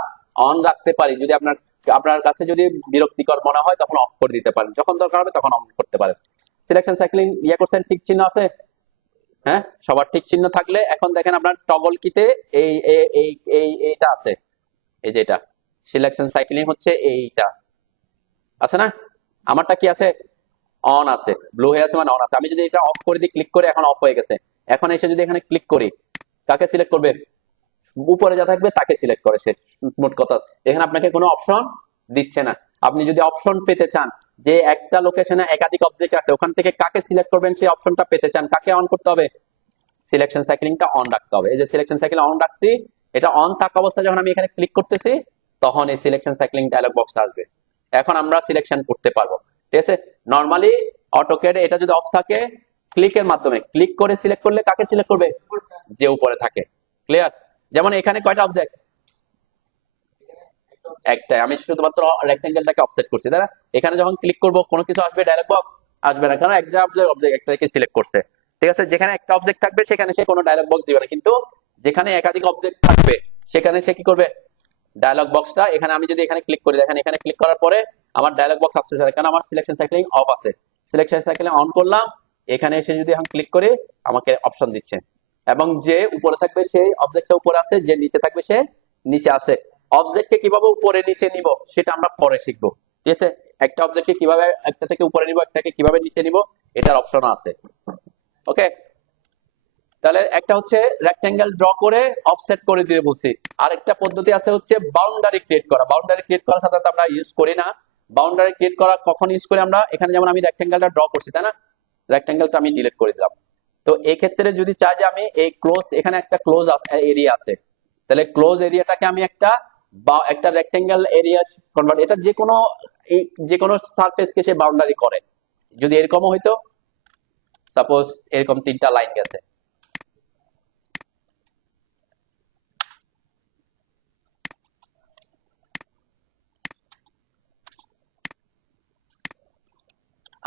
অন রাখতে পারি, যদি আপনার আপনার কাছে যদি বিরক্তিকর মনে হয় তখন অফ করে দিতে পারেন, যখন দরকার হবে তখন অন করতে পারেন। সিলেকশন সাইক্লিং ইয়ে করছেন, ঠিক চিহ্ন আছে? হ্যাঁ, সবার ঠিক চিহ্ন থাকলে এখন দেখেন আপনার টগল কিতে এই এই এই এইটা আছে, এই যে এটা সিলেকশন সাইক্লিং হচ্ছে এইটা আছে না? আমারটা কি আছে, অন আছে, ব্লু হয়ে আছে মানে অন আছে। আমি যদি এটা অফ করে দিই, ক্লিক করে, এখন অফ হয়ে গেছে। এখন এসে যদি এখানে ক্লিক করি, কাকে সিলেক্ট করবে, উপরে যা থাকবে তাকে সিলেক্ট করে সে, মোট কথা এখানে আপনাকে কোনো অপশন দিচ্ছে না। আপনি যদি অপশন পেতে চান যে একটা লোকেশনে একাধিক অবজেক্ট আছে, ওখান থেকে কাকে সিলেক্ট করবেন সেই অপশনটা পেতে চান, কাকে অন করতে হবে, সিলেকশন সাইক্লিংটা অন রাখতে হবে। এই যে সিলেকশন সাইক্লিং অন রাখছি, এটা অন থাকা অবস্থায় যখন আমি এখানে ক্লিক করতেছি, তখন এই সিলেকশন সাইক্লিং ডায়লগ বক্সটা আসবে। এখন আমরা সিলেকশন করতে পারবো। ঠিক আছে, নরমালি অটোক্যাডে এটা যদি অফ থাকে, ক্লিকের মাধ্যমে ক্লিক করে সিলেক্ট করলে কাকে সিলেক্ট করবে, যে উপরে থাকে। ক্লিয়ার? যেমন এখানে কয়টা অবজেক্ট, একটাই, আমি শুধুমাত্র রেক্টেঙ্গেলটাকে অফসেট করছি, তাই না? এখানে যখন ক্লিক করব কোনো কিছু আসবে, ডায়লগ বক্স আসবে না, কারণ একটা অবজেক্ট একটাকে সিলেক্ট করছে। ঠিক আছে, যেখানে একটা অবজেক্ট থাকবে সেখানে সে কোনো ডায়লগ বক্স দিবে না, কিন্তু যেখানে একাধিক অবজেক্ট থাকবে সেখানে সে কি করবে, ডায়লগ বক্সটা এখানে আমি যদি এখানে ক্লিক করি, দেখেন এখানে ক্লিক করার পরে আমার ডায়লগ বক্স আসছে, কারণ আমার সিলেকশন সাইক্লিং অফ আছে। সিলেকশন সাইক্লিং অন করলাম, এখানে এসে যদি এখন ক্লিক করি আমাকে অপশন দিচ্ছে, এবং যে উপরে থাকবে সেই অবজেক্টটা উপরে আছে, যে নিচে থাকবে সে নিচে আছে। অবজেক্টকে কিভাবে উপরে নিচে নিব সেটা আমরা পরে শিখবো, ঠিক আছে। একটা অবজেক্টকে কিভাবে একটা থেকে উপরে নিব, একটাকে কিভাবে নিচে নিব, এটার অপশন আছে। ওকে, তাহলে একটা হচ্ছে রেক্টেঙ্গেল ড্র করে অফসেট করে দিয়ে বলছি। আরেকটা পদ্ধতি আছে হচ্ছে বাউন্ডারি ক্রিয়েট করা। বাউন্ডারি ক্রিয়েট করা সাধারণত আমরা ইউজ করি না। বাউন্ডারি ক্রিয়েট করা কখন ইউজ করি আমরা, এখানে যেমন আমি রেক্টেঙ্গেলটা ড্র করছি, তাই না, রেক্টেঙ্গেলটা আমি ডিলিট করে দিলাম। তো এই ক্ষেত্রে যদি চাই যে আমি এই ক্লোজ, এখানে একটা ক্লোজ এরিয়া আছে, তাহলে ক্লোজ এরিয়াটাকে আমি একটা রেক্টেঙ্গেল এরিয়া কনভার্ট, এটা যে কোনো সারফেসকে সে বাউন্ডারি করে। যদি এরকমও হইতো, সাপোজ এরকম 3টা লাইন গেছে,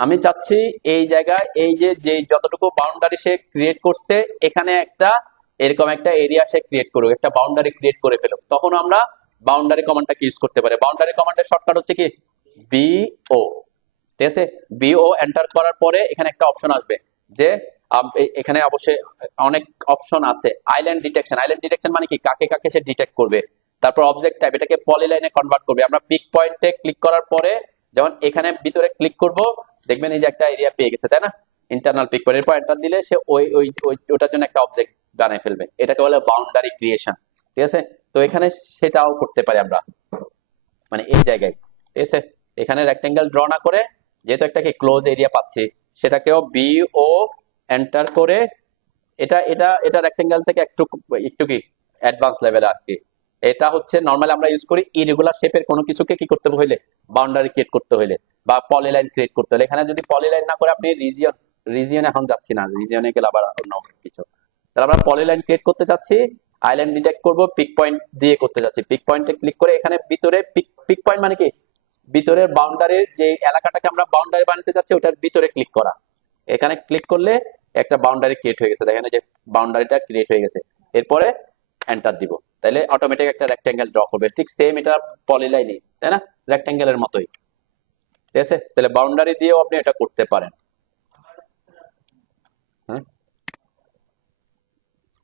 আমি চাচ্ছি এই জায়গায় এই যে যতটুকু বাউন্ডারি সে ক্রিয়েট করছে, এখানে এরকম একটা এরিয়া সে ক্রিয়েট করুক, একটা বাউন্ডারি ক্রিয়েট করে ফেলুক, তখন আমরা বাউন্ডারি কমান্ডটাকে ইউজ করতে পারি। বাউন্ডারি কমান্ডের শর্টকাট হচ্ছে কি বিও, ঠিক আছে। বিও এন্টার করার পরে এখানে একটা অপশন আসবে, যে এখানে অবশ্যই অনেক অপশন আছে। আইল্যান্ড ডিটেকশন, আইল্যান্ড ডিটেকশন মানে কি, কাকে কাকে সে ডিটেক্ট করবে। তারপর অবজেক্ট টাইপ, এটাকে পলিলাইনে কনভার্ট করবে। আমরা পিক পয়েন্টে ক্লিক করার পরে যখন এখানে ভিতরে ক্লিক করব, দেখবেন এই যে একটা এরিয়া পেয়ে গেছে, তাই না, ইন্টারনাল পিক পয়েন্ট। এরপর এন্টার দিলে সে ওটার জন্য একটা অবজেক্ট বানিয়ে ফেলবে, এটাকে বলে বাউন্ডারি ক্রিয়েশন, ঠিক আছে। তো এখানে সেটাও করতে পারি আমরা, মানে এই জায়গায়, ঠিক আছে। এখানে রেক্টেঙ্গেল ড্র না করে, যেহেতু একটা কি ক্লোজ এরিয়া পাচ্ছি, সেটাকেও বিও এন্টার করে, এটা এটা এটা রেক্টেঙ্গেল থেকে একটু একটু কি অ্যাডভান্স লেভেলে আর কি। এটা হচ্ছে নরমালি আমরা ইউজ করি ইরেগুলার শেপের কোনো কিছুকে কি করতে হইলে, বাউন্ডারি ক্রিয়েট করতে হইলে বা পলিলাইন ক্রিয়েট করতে হলে। এখানে যদি পলিলাইন না করে আপনি রিজিয়ন এখন যাচ্ছি না, রিজিয়নে গেলে আবার অন্য কিছু। তাহলে আমরা পলিলাইন ক্রিয়েট করতে চাচ্ছি, আইল্যান্ড ডিটেক্ট করব, পিক পয়েন্ট দিয়ে করতে যাচ্ছি। পিক পয়েন্টে ক্লিক করে এখানে ভিতরে পিক পয়েন্ট মানে কি, ভিতরের বাউন্ডারির যে এলাকাটাকে আমরা বাউন্ডারি বানাতে যাচ্ছি ওটার ভিতরে ক্লিক করা। এখানে ক্লিক করলে একটা বাউন্ডারি ক্রিয়েট হয়ে গেছে, দেখেন যে বাউন্ডারিটা ক্রিয়েট হয়ে গেছে। এরপরে এন্টার দিব, তাহলে অটোমেটিক একটা রেক্টেঙ্গেল ড্র করবে, ঠিক সেম এটা পলিলাইনই, তাই না, রেক্টেঙ্গেলের মতোই, ঠিক আছে। তাহলে বাউন্ডারি দিয়েও আপনি এটা করতে পারেন। হ্যাঁ,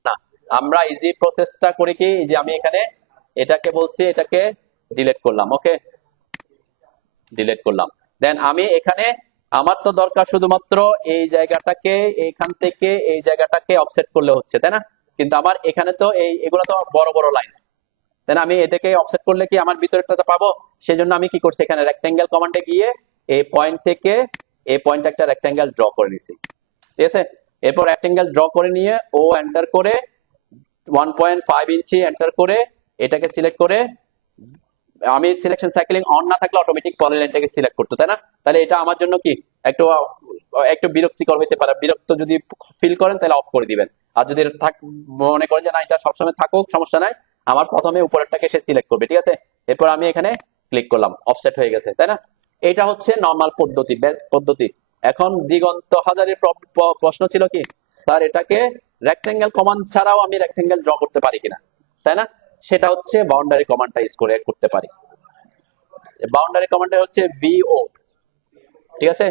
না, আমরা ইজি প্রসেসটা করি কি, যে আমি এখানে এটাকে বলছি, এটাকে ডিলিট করলাম, ওকে, ডিলিট করলাম। দেন আমি এখানে আমার তো দরকার শুধুমাত্র এই জায়গাটাকে, এখান থেকে এই জায়গাটাকে অফসেট করলে হচ্ছে, তাই না। কিন্তু আমার এখানে তো এগুলো তো বড় বড় লাইন, তাই না। আমি এটাকে অফসেট করলে কি আমার ভিতরেরটা পাবো, সেজন্য আমি কি করছি, এখানে রেক্টেঙ্গেল কমান্ডে গিয়ে এই পয়েন্ট থেকে এই পয়েন্ট একটা রেক্টেঙ্গেল ড্র করে নিছি, ঠিক আছে। এরপর রেক্টেঙ্গেল ড্র করে নিয়ে ও এন্টার করে 1.5 ইঞ্চি এন্টার করে এটাকে সিলেক্ট করে, আমি সিলেকশন সাইক্লিং অন না থাকলে অটোমেটিক পলিলাইনটাকে সিলেক্ট করতে, তাই না। তাহলে এটা আমার জন্য কি একটু একটু বিরক্তিকর হইতে পারে, বিরক্ত যদি ফিল করেন তাহলে অফ করে দিবেন। আর যদি মনে করেন যে না এটা সবসময় থাকুক, সমস্যা নাই, আমার প্রথমে উপরেরটাকে সে সিলেক্ট করবে, ঠিক আছে। এরপর আমি এখানে ক্লিক করলাম, অফসেট হয়ে গেছে, তাই না। এটা হচ্ছে নর্মাল পদ্ধতি। এখন দিগন্ত হাজারের প্রশ্ন ছিল কি, স্যার এটাকে রেক্টেঙ্গেল কমান্ড ছাড়াও আমি রেক্টেঙ্গেল ড্র করতে পারি কিনা, তাই না। সেটা হচ্ছে বাউন্ডারি কমান্ডটা ইউজ করে করতে পারি। বাউন্ডারি কমান্ডটা হচ্ছে ভিও, ঠিক আছে।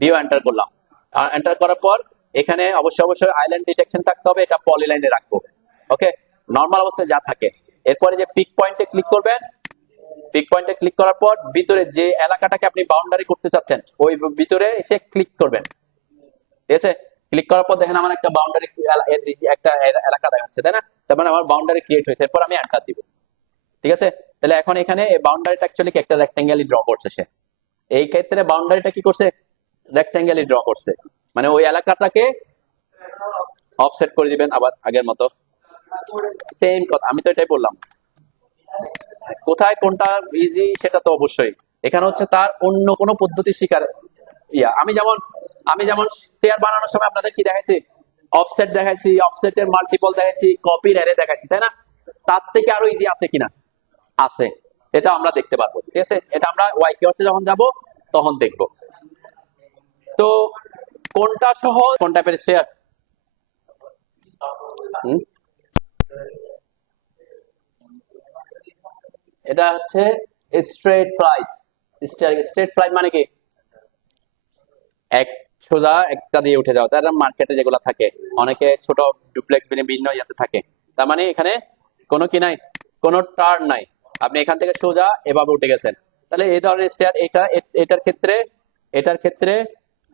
ভিও এন্টার করলাম, আর এন্টার করার পর এখানে অবশ্যই আইল্যান্ড ডিটেকশন থাকতে হবে, এটা পলিলাইনে রাখবো, ওকে, নর্মাল অবস্থায় যা থাকে। এরপরে যে পিক পয়েন্টে ক্লিক করবেন, পিক পয়েন্টে ক্লিক করার পর ভিতরে যে এলাকাটাকে আপনি বাউন্ডারি করতে চাচ্ছেন ওই ভিতরে এসে ক্লিক করবেন, ঠিক আছে। ক্লিক করার পর দেখেন আমার একটা বাউন্ডারি একটা এলাকা দেখাচ্ছে, তাই না, তার মানে আমার বাউন্ডারি ক্রিয়েট হয়েছে। এরপর আমি এন্টার দিব, ঠিক আছে। তাহলে এখন এখানে এই বাউন্ডারিটা অ্যাকচুয়ালি একটা রেক্টেঙ্গেলই ড্র করছে সে, এই ক্ষেত্রে বাউন্ডারিটা কি করছে, রেক্টেঙ্গেলই ড্র করছে, মানে ওই এলাকাটাকে অফসেট করে দিবেন আবার আগের মতো, সেম কথা, আমি তো এটাই বললাম। কোথায় কোনটা ইজি সেটা তো অবশ্যই, এখানে হচ্ছে তার অন্য কোনো পদ্ধতি শিকার আমি যেমন শেয়ার বানানোর সময় আপনাদের কি দেখাইছি, অফসেট দেখাইছি, অফসেটের মাল্টিপল দেখাইছি, কপির অ্যারে দেখাইছি, তাই না। তার থেকে আরো ইজি আছে কিনা, আছে, এটা আমরা দেখতে পারবো, ঠিক আছে। এটা আমরা ওয়াই কিওয়ার্ডে যখন যাব তখন দেখব। তো কোনটা সহজ, কোন টাইপের শেয়ার, এটা হচ্ছে স্ট্রেট ফ্লাইট। স্ট্রেট ফ্লাইট মানে কি? এক সোজা একটা দিয়ে উঠে যাওয়া, তার মার্কেটে যেগুলো থাকে অনেকে ছোট ডুপ্লেক্স বিভিন্ন ইয়াতে থাকে। তার মানে এখানে কোনো কি নাই, কোনো টার্ন নাই, আপনি এখান থেকে সোজা এভাবে উঠে গেছেন। তাহলে এই ধরনের স্টেয়ার এটার ক্ষেত্রে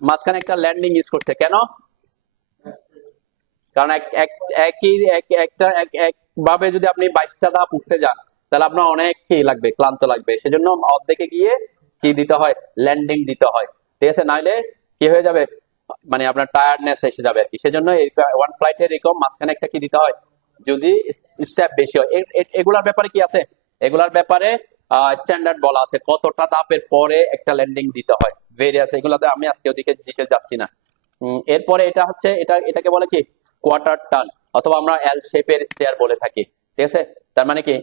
মাঝখানে একটা ল্যান্ডিং ইউজ করছে কেন? কারণ একভাবে যদি আপনি 22টা ধাপ উঠতে যান তাহলে আপনার অনেক কি লাগবে, ক্লান্ত লাগবে, সেজন্য অর্ধেকে গিয়ে কি দিতে হয়, ল্যান্ডিং দিতে হয়। ঠিক আছে, নাইলে কি হয়ে যাবে, মানে আপনার টায়ার্ডনেস এসে যাবে আর কি। সেজন্য ওয়ান ফ্লাইটে এরকম মাঝখানে একটা কি দিতে হয়, যদি স্টেপ বেশি হয়। এগুলার ব্যাপারে কি আছে, এগুলার ব্যাপারে স্ট্যান্ডার্ড বলা আছে, কতটা ধাপের পরে একটা ল্যান্ডিং দিতে হয়, ভেরিয়াস। এগুলাতে আমি আজকে ওদিকে ডিটেল যাচ্ছি না। এরপরে এটা হচ্ছে, এটাকে বলে কি, কোয়ার্টার টার্ন, অথবা আমরা এল শেপের স্টেয়ার বলে থাকি। ঠিক আছে, তার মানে কি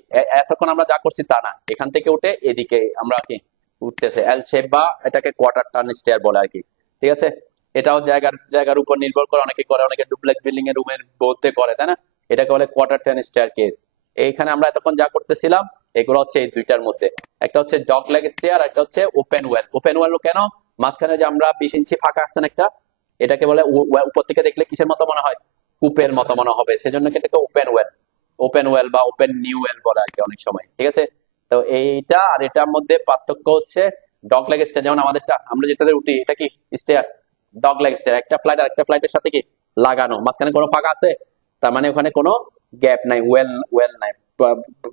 এতক্ষণ আমরা যা করছি তা না, এখান থেকে উঠে এদিকে আমরা কি উঠতেছে এল শেপ, বা এটাকে কোয়ার্টার টার্ন স্টেয়ার বলে আর কি। ঠিক আছে, এটাও জায়গার জায়গার উপর নির্ভর করে, অনেকে করে, অনেকে ডুপ্লেক্স বিল্ডিং এর রুমের মধ্যে করে, তাই না? এটাকে বলে কোয়ার্টার টার্ন স্টেয়ার কেস। এইখানে আমরা এতক্ষণ যা করতেছিলাম এগুলো হচ্ছে এই দুইটার মধ্যে, একটা হচ্ছে ডগ লেগ স্টেয়ার, একটা হচ্ছে ওপেন ওয়েল। ওপেন ওয়েল কেন? মাঝখানে যে আমরা 20 ইঞ্চি ফাঁকা আছেন একটা, এটাকে বলে উপর থেকে দেখলে কিসের মতো মনে হয়, কূপের মতো মনে হবে, সেজন্য এটাকে ওপেন ওয়েল, ওপেন ওয়েল বা ওপেন নিউ ওয়েল বলে আর কি অনেক সময়। ঠিক আছে, তো এইটা আর এটার মধ্যে পার্থক্য হচ্ছে ডগ লেগ স্টেয়ার, যেমন আমাদেরটা আমরা যেটাতে উঠি এটা কি স্টেয়ার, ডগ লেগ স্টেয়ার, একটা ফ্লাইট আর একটা ফ্লাইটের সাথে কি লাগানো, মাঝখানে কোনো ফাঁকা আছে, তার মানে ওখানে কোনো গ্যাপ নাই, ওয়েল ওয়েল নাই,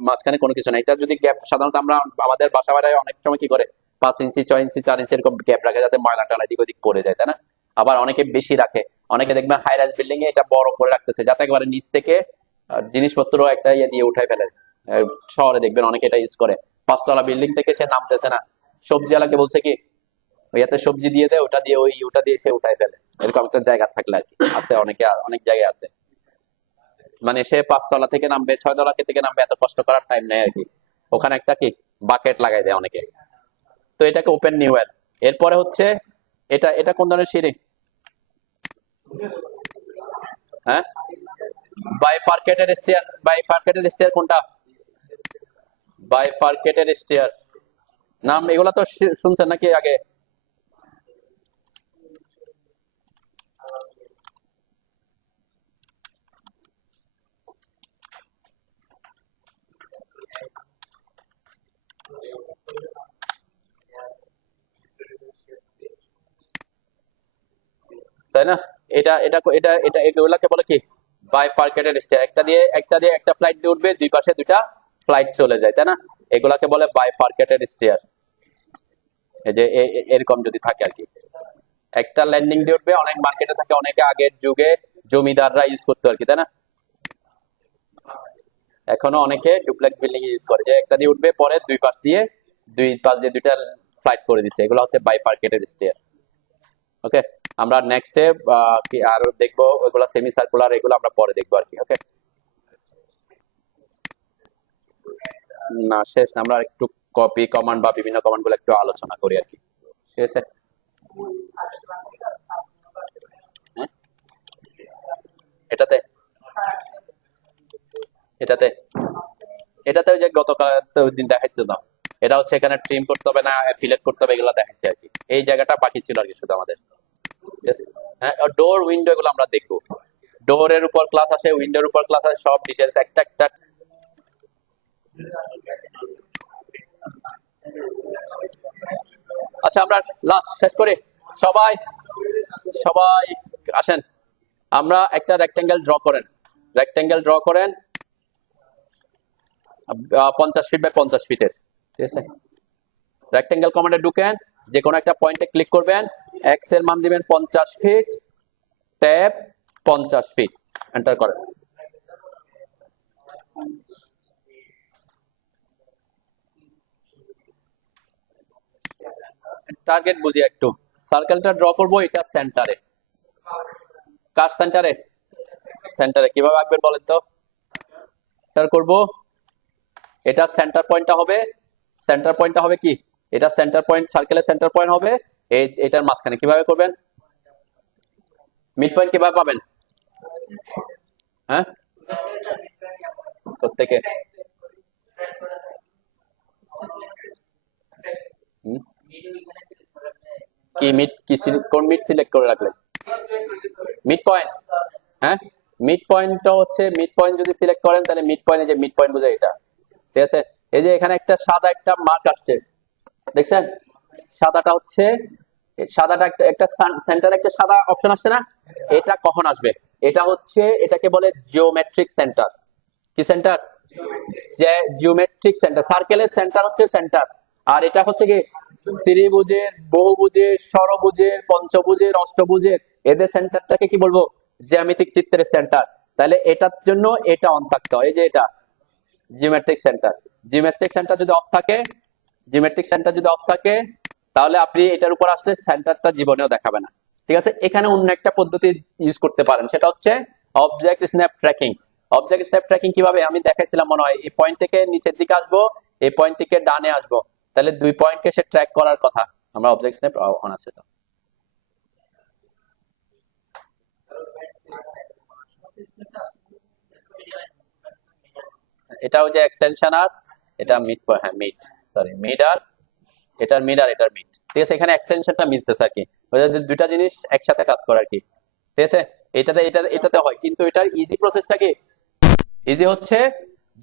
মাঝখানে কোনো কিছু নাই। এটা যদি গ্যাপ, সাধারণত আমরা আমাদের বাসা বাড়ায় অনেক সময় কি করে 5 ইঞ্চি 6 ইঞ্চি 4 ইঞ্চি এরকম গ্যাপ রাখে, যাতে ময়লা টয়লা এদিক ওদিক পড়ে যায়, তাই না? আবার অনেকে বেশি রাখে, অনেকে দেখবেন হাই রাইজ বিল্ডিং এ এটা বড় করে রাখতেছে যাতে একেবারে নিচ থেকে জিনিসপত্র একটা ইয়ে দিয়ে উঠাই ফেলে। শহরে দেখবেন অনেকে এটা ইউজ করে, 5 তলা বিল্ডিং থেকে সে নামতেছে না, সবজি আলাকে বলছে কি ওইতে সবজি দিয়ে দেয়, ওটা দিয়ে সে উঠাই ফেলে, এরকম একটা জায়গা থাকলে আর কি। আছে অনেকে, অনেক জায়গায় আছে, মানে সে 5 তলা থেকে নামবে, 6 তলা থেকে নামবে, এত কষ্ট করার টাইম নেই আর কি, ওখানে একটা কি বাকেট লাগাই দেয় অনেকে। তো এটাকে ওপেন নিউ ওয়েল। এরপরে হচ্ছে এটা এটা কোন ধরনের সিঁড়ি? হ্যাঁ, বাইফার্কেটেড স্টেয়ার। বাইফার্কেটেড স্টেয়ার কোনটা? বাইফার্কেটেড স্টেয়ার নাম এগুলা তো শুনছেন নাকি আগে? তাই না? এটা এটা এটা এটা এগুলাকে বলে কি বাইফার্কেটেড স্টেয়ার। একটা দিয়ে একটা ফ্লাইট দিয়ে উঠবে, দুই পাশে দুইটা ফ্লাইট চলে যায়, তাই না? এগুলাকে বলে বাইফার্কেটেড স্টেয়ার। এই যে এরকম যদি থাকে আর কি, একটা ল্যান্ডিং দিয়ে উঠবে, অনেক মার্কেটে থাকে, অনেকে আগের যুগে জমিদাররা ইউজ করতো আর কি, তাই না? এখনো অনেকে ডুপ্লেক্স বিল্ডিং ইউজ করে, যে একটা দিয়ে উঠবে, পরে দুই পাশ দিয়ে দুইটা ফ্লাইট করে দিচ্ছে, এগুলো হচ্ছে বাইফার্কেটেড স্টেয়ার। ওকে, আমরা নেক্সটে কি আর দেখবো, ওইগুলো সেমি সার্কুলার, এগুলো আমরা পরে দেখবো আর কি। ওকে, না শেষ না, আমরা একটু কপি কমান্ড বা বিভিন্ন কমান্ড গুলো একটু আলোচনা করি আর কি। ঠিক আছে, হ্যাঁ, এটাতে এটাতে এটাতে ওই যে গতকাল ওই দিন দেখাইছিল না, এটা হচ্ছে এখানে ট্রিম করতে হবে না, ফিলেট করতে হবে, এগুলো দেখাইছে আর কি। এই জায়গাটা বাকি ছিল আর কি শুধু আমাদের। ঠিক আছে, হ্যাঁ, ডোর উইন্ডো এগুলো আমরা দেখবো, ডোরের উপর ক্লাস আসে, উইন্ডোর উপর ক্লাস আসে, সব ডিটেলস একটা একটা। আচ্ছা, আমরা লাস্ট শেষ করি। সবাই সবাই আসেন, আমরা একটা রেক্টেঙ্গেল ড্র করেন, রেক্টেঙ্গেল ড্র করেন 50 ফিট বাই 50 ফিটের। ঠিক আছে, রেক্টেঙ্গেল কমান্ডে ঢুকেন, যে কোনো একটা পয়েন্টে ক্লিক করবেন, এক্স এর মান দিবেন 50 ফিট, ট্যাব 50 ফিট, এন্টার করেন। টার্গেট বুঝি একটু, সার্কেলটা ড্র করবো এটা সেন্টারে, কার সেন্টারে? সেন্টারে কিভাবে আঁকবেন বলেন তো? সেন্টার করব, এটা সেন্টার পয়েন্টটা হবে কি, এটা সেন্টার পয়েন্ট, সার্কেলের সেন্টার পয়েন্ট হবে এটার মাঝখানে। কিভাবে করবেন, মিড পয়েন্ট কিভাবে পাবেন? হ্যাঁ, প্রত্যেকে কি মিড কি কোন মিড সিলেক্ট করে রাখলেন? Mid point. হ্যাঁ, মিড পয়েন্টটা হচ্ছে মিড পয়েন্ট যদি সিলেক্ট করেন তাহলে মিড পয়েন্ট, যে মিড পয়েন্ট বোঝায় এটা। ঠিক আছে, এই যে এখানে একটা সাদা একটা মার্ক আসছে, দেখছেন? সাদাটা হচ্ছে সাদাটা একটা একটা সেন্টার একটা সাদা অপশন আসছে না? এটা কখন আসবে? এটা হচ্ছে এটাকে বলে জিওমেট্রিক সেন্টার। কি সেন্টার? যে জিওমেট্রিক সেন্টার, সার্কেলের সেন্টার হচ্ছে সেন্টার। আর এটা হচ্ছে কি ত্রিভুজের, বহুভুজের, ষড়ভুজের, পঞ্চভুজের, অষ্টভুজের এদের সেন্টারটাকে কি বলবো? জ্যামিতিক চিত্রের সেন্টার। তাহলে এটার জন্য এটা অন থাকতে হয়, এই যে এটা জিওমেট্রিক সেন্টার। জিওমেট্রিক সেন্টার যদি অফ থাকে, জিওমেট্রিক সেন্টার যদি অফ থাকে তাহলে আপনি এটার উপর আসলে সেন্টারটা জীবনেও দেখাবে না। ঠিক আছে, এখানে অন্য একটা পদ্ধতি ইউজ করতে পারেন, সেটা হচ্ছে object snap tracking. Object snap tracking কিভাবে আমি দেখাইছিলাম মনে হয়, এই পয়েন্ট থেকে নিচের দিকে আসবো, এই পয়েন্ট থেকে ডানে আসবো, তাহলে দুই পয়েন্টকে সে ট্র্যাক করার কথা। আমরা অবজেক্ট স্ন্যাপ অন আছে তো, এটা ওই যে এক্সটেনশন আর এটা মিড, হ্যাঁ মিড, সরি মিড আর এটার মিড আর এটার মিড। ঠিক আছে, এখানে এক্সটেনশনটা মিলতেছে আর কি, ওই যে দুইটা জিনিস একসাথে কাজ করে আর কি। ঠিক আছে, এটাতে হয়, কিন্তু এটার ইজি প্রসেসটা কি? ইজি হচ্ছে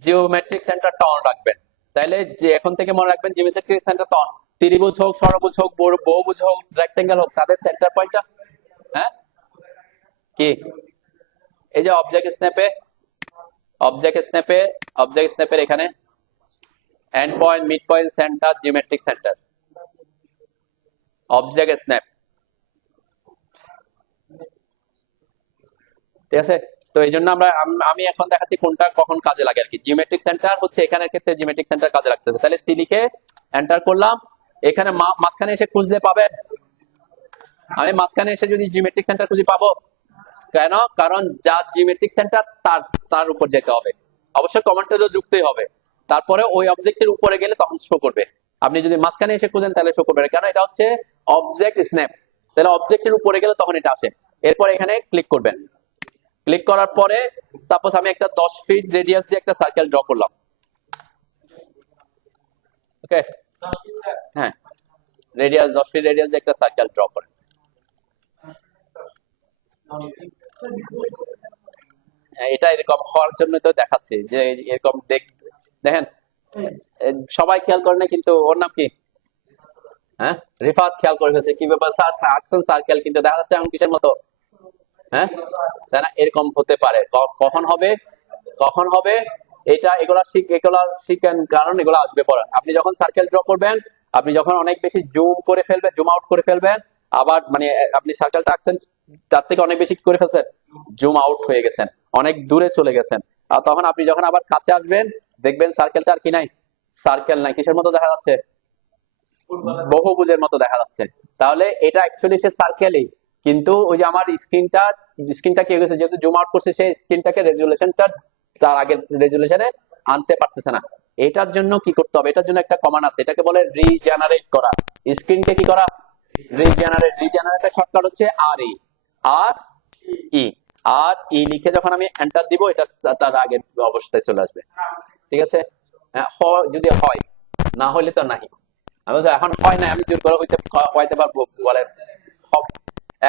জিওমেট্রিক সেন্টারটা অন রাখবেন। তাইলে যে এখন থেকে মনে রাখবেন জিওমেট্রিক সেন্টারটা অন, ত্রিভুজ হোক, ষড়ভুজ হোক, বহুভুজ হোক, রেক্টেঙ্গেল হোক, তাদের সেন্টার পয়েন্টটা হ্যাঁ কি, এই যে অবজেক্ট স্ন্যাপে, অবজেক্ট স্ন্যাপে অবজেক্ট স্ন্যাপের এখানে end point, mid point, centre, geometric centre, object snap. ঠিক আছে, তো এই জন্য আমি এখন দেখাচ্ছি কোনটা কখন কাজে লাগে আর কি। জিওমেট্রিক সেন্টার হচ্ছে এখানের ক্ষেত্রে জিওমেট্রিক সেন্টার কাজে লাগতেছে। তাহলে সি লিখে এন্টার করলাম, এখানে মাঝখানে এসে খুঁজলে পাবেন। আমি মাঝখানে এসে যদি জিওমেট্রিক সেন্টার খুঁজে পাবো কেন? কারণ যা জিওমেট্রিক সেন্টার তার তার উপর যেতে হবে, অবশ্যই কমান্ডটা তো যুক্তই হবে। তারপরে ওই অবজেক্টের উপরে গেলে তখন শো করবে। আপনি যদি মাঝখানে এসে খুঁজেন তাহলে শো করবে না, কারণ এটা হচ্ছে অবজেক্ট স্ন্যাপ। তাহলে অবজেক্টের উপরে গেলে তখন এটা আসে। এরপর এখানে ক্লিক করবেন, ক্লিক করার পরে সাপোজ আমি একটা 10 ফিট রেডিয়াস দিয়ে একটা সার্কেল ড্র করলাম। ওকে, হ্যাঁ রেডিয়াস 10 ফিট রেডিয়াস দিয়ে একটা সার্কেল ড্র করেন। এটা এরকম হওয়ার জন্য তো দেখাচ্ছি যে এরকম দেখেন সবাই খেয়াল করে না, কিন্তু ওর নাম কি? হ্যাঁ, রিফাত খেয়াল করে ফেলছে। কি ব্যাপার স্যার, অ্যাকশন সার্কেল কিন্তু দেখা যাচ্ছে এখন কিসের মতো? হ্যাঁ, তাই না? এরকম হতে পারে। কখন হবে, কখন হবে এটা? এগুলা শিখেন, কারণ এগুলো আসবে পরে। আপনি যখন সার্কেল ড্র করবেন, আপনি যখন অনেক বেশি জুম করে ফেলবেন, জুম আউট করে ফেলবেন, আবার মানে আপনি সার্কেলটা আঁকছেন তার থেকে অনেক বেশি করে ফেলছেন, জুম আউট হয়ে গেছেন, অনেক দূরে চলে গেছেন, আর তখন আপনি যখন আবার কাছে আসবেন দেখবেন সার্কেলটা আর কি নাই, সার্কেল নাই, কিসের মতো দেখা যাচ্ছে? বহুভুজের মতো দেখা যাচ্ছে। তাহলে এটা অ্যাকচুয়ালি সে সার্কেলই, কিন্তু ওই যে আমার স্ক্রিনটা কি হয়ে গেছে, যেহেতু জুম আউট করছে সেই স্ক্রিনটাকে রেজুলেশনটা তার আগের রেজুলেশনে আনতে পারতেছে না। এটার জন্য কি করতে হবে? এটার জন্য একটা কমান্ড আছে, এটাকে বলে রিজেনারেট করা। স্ক্রিনকে কি করা? রিজেনারেটের শর্টকাট হচ্ছে আর ই, আর ই, আর ই লিখে যখন আমি এন্টার দিব এটা তার আগের অবস্থায় চলে আসবে। ঠিক আছে, যদি হয়, না হলে তো নাই। আমি বলছি এখন হয় না, আমি জোর করে হইতে পারবো বলেন?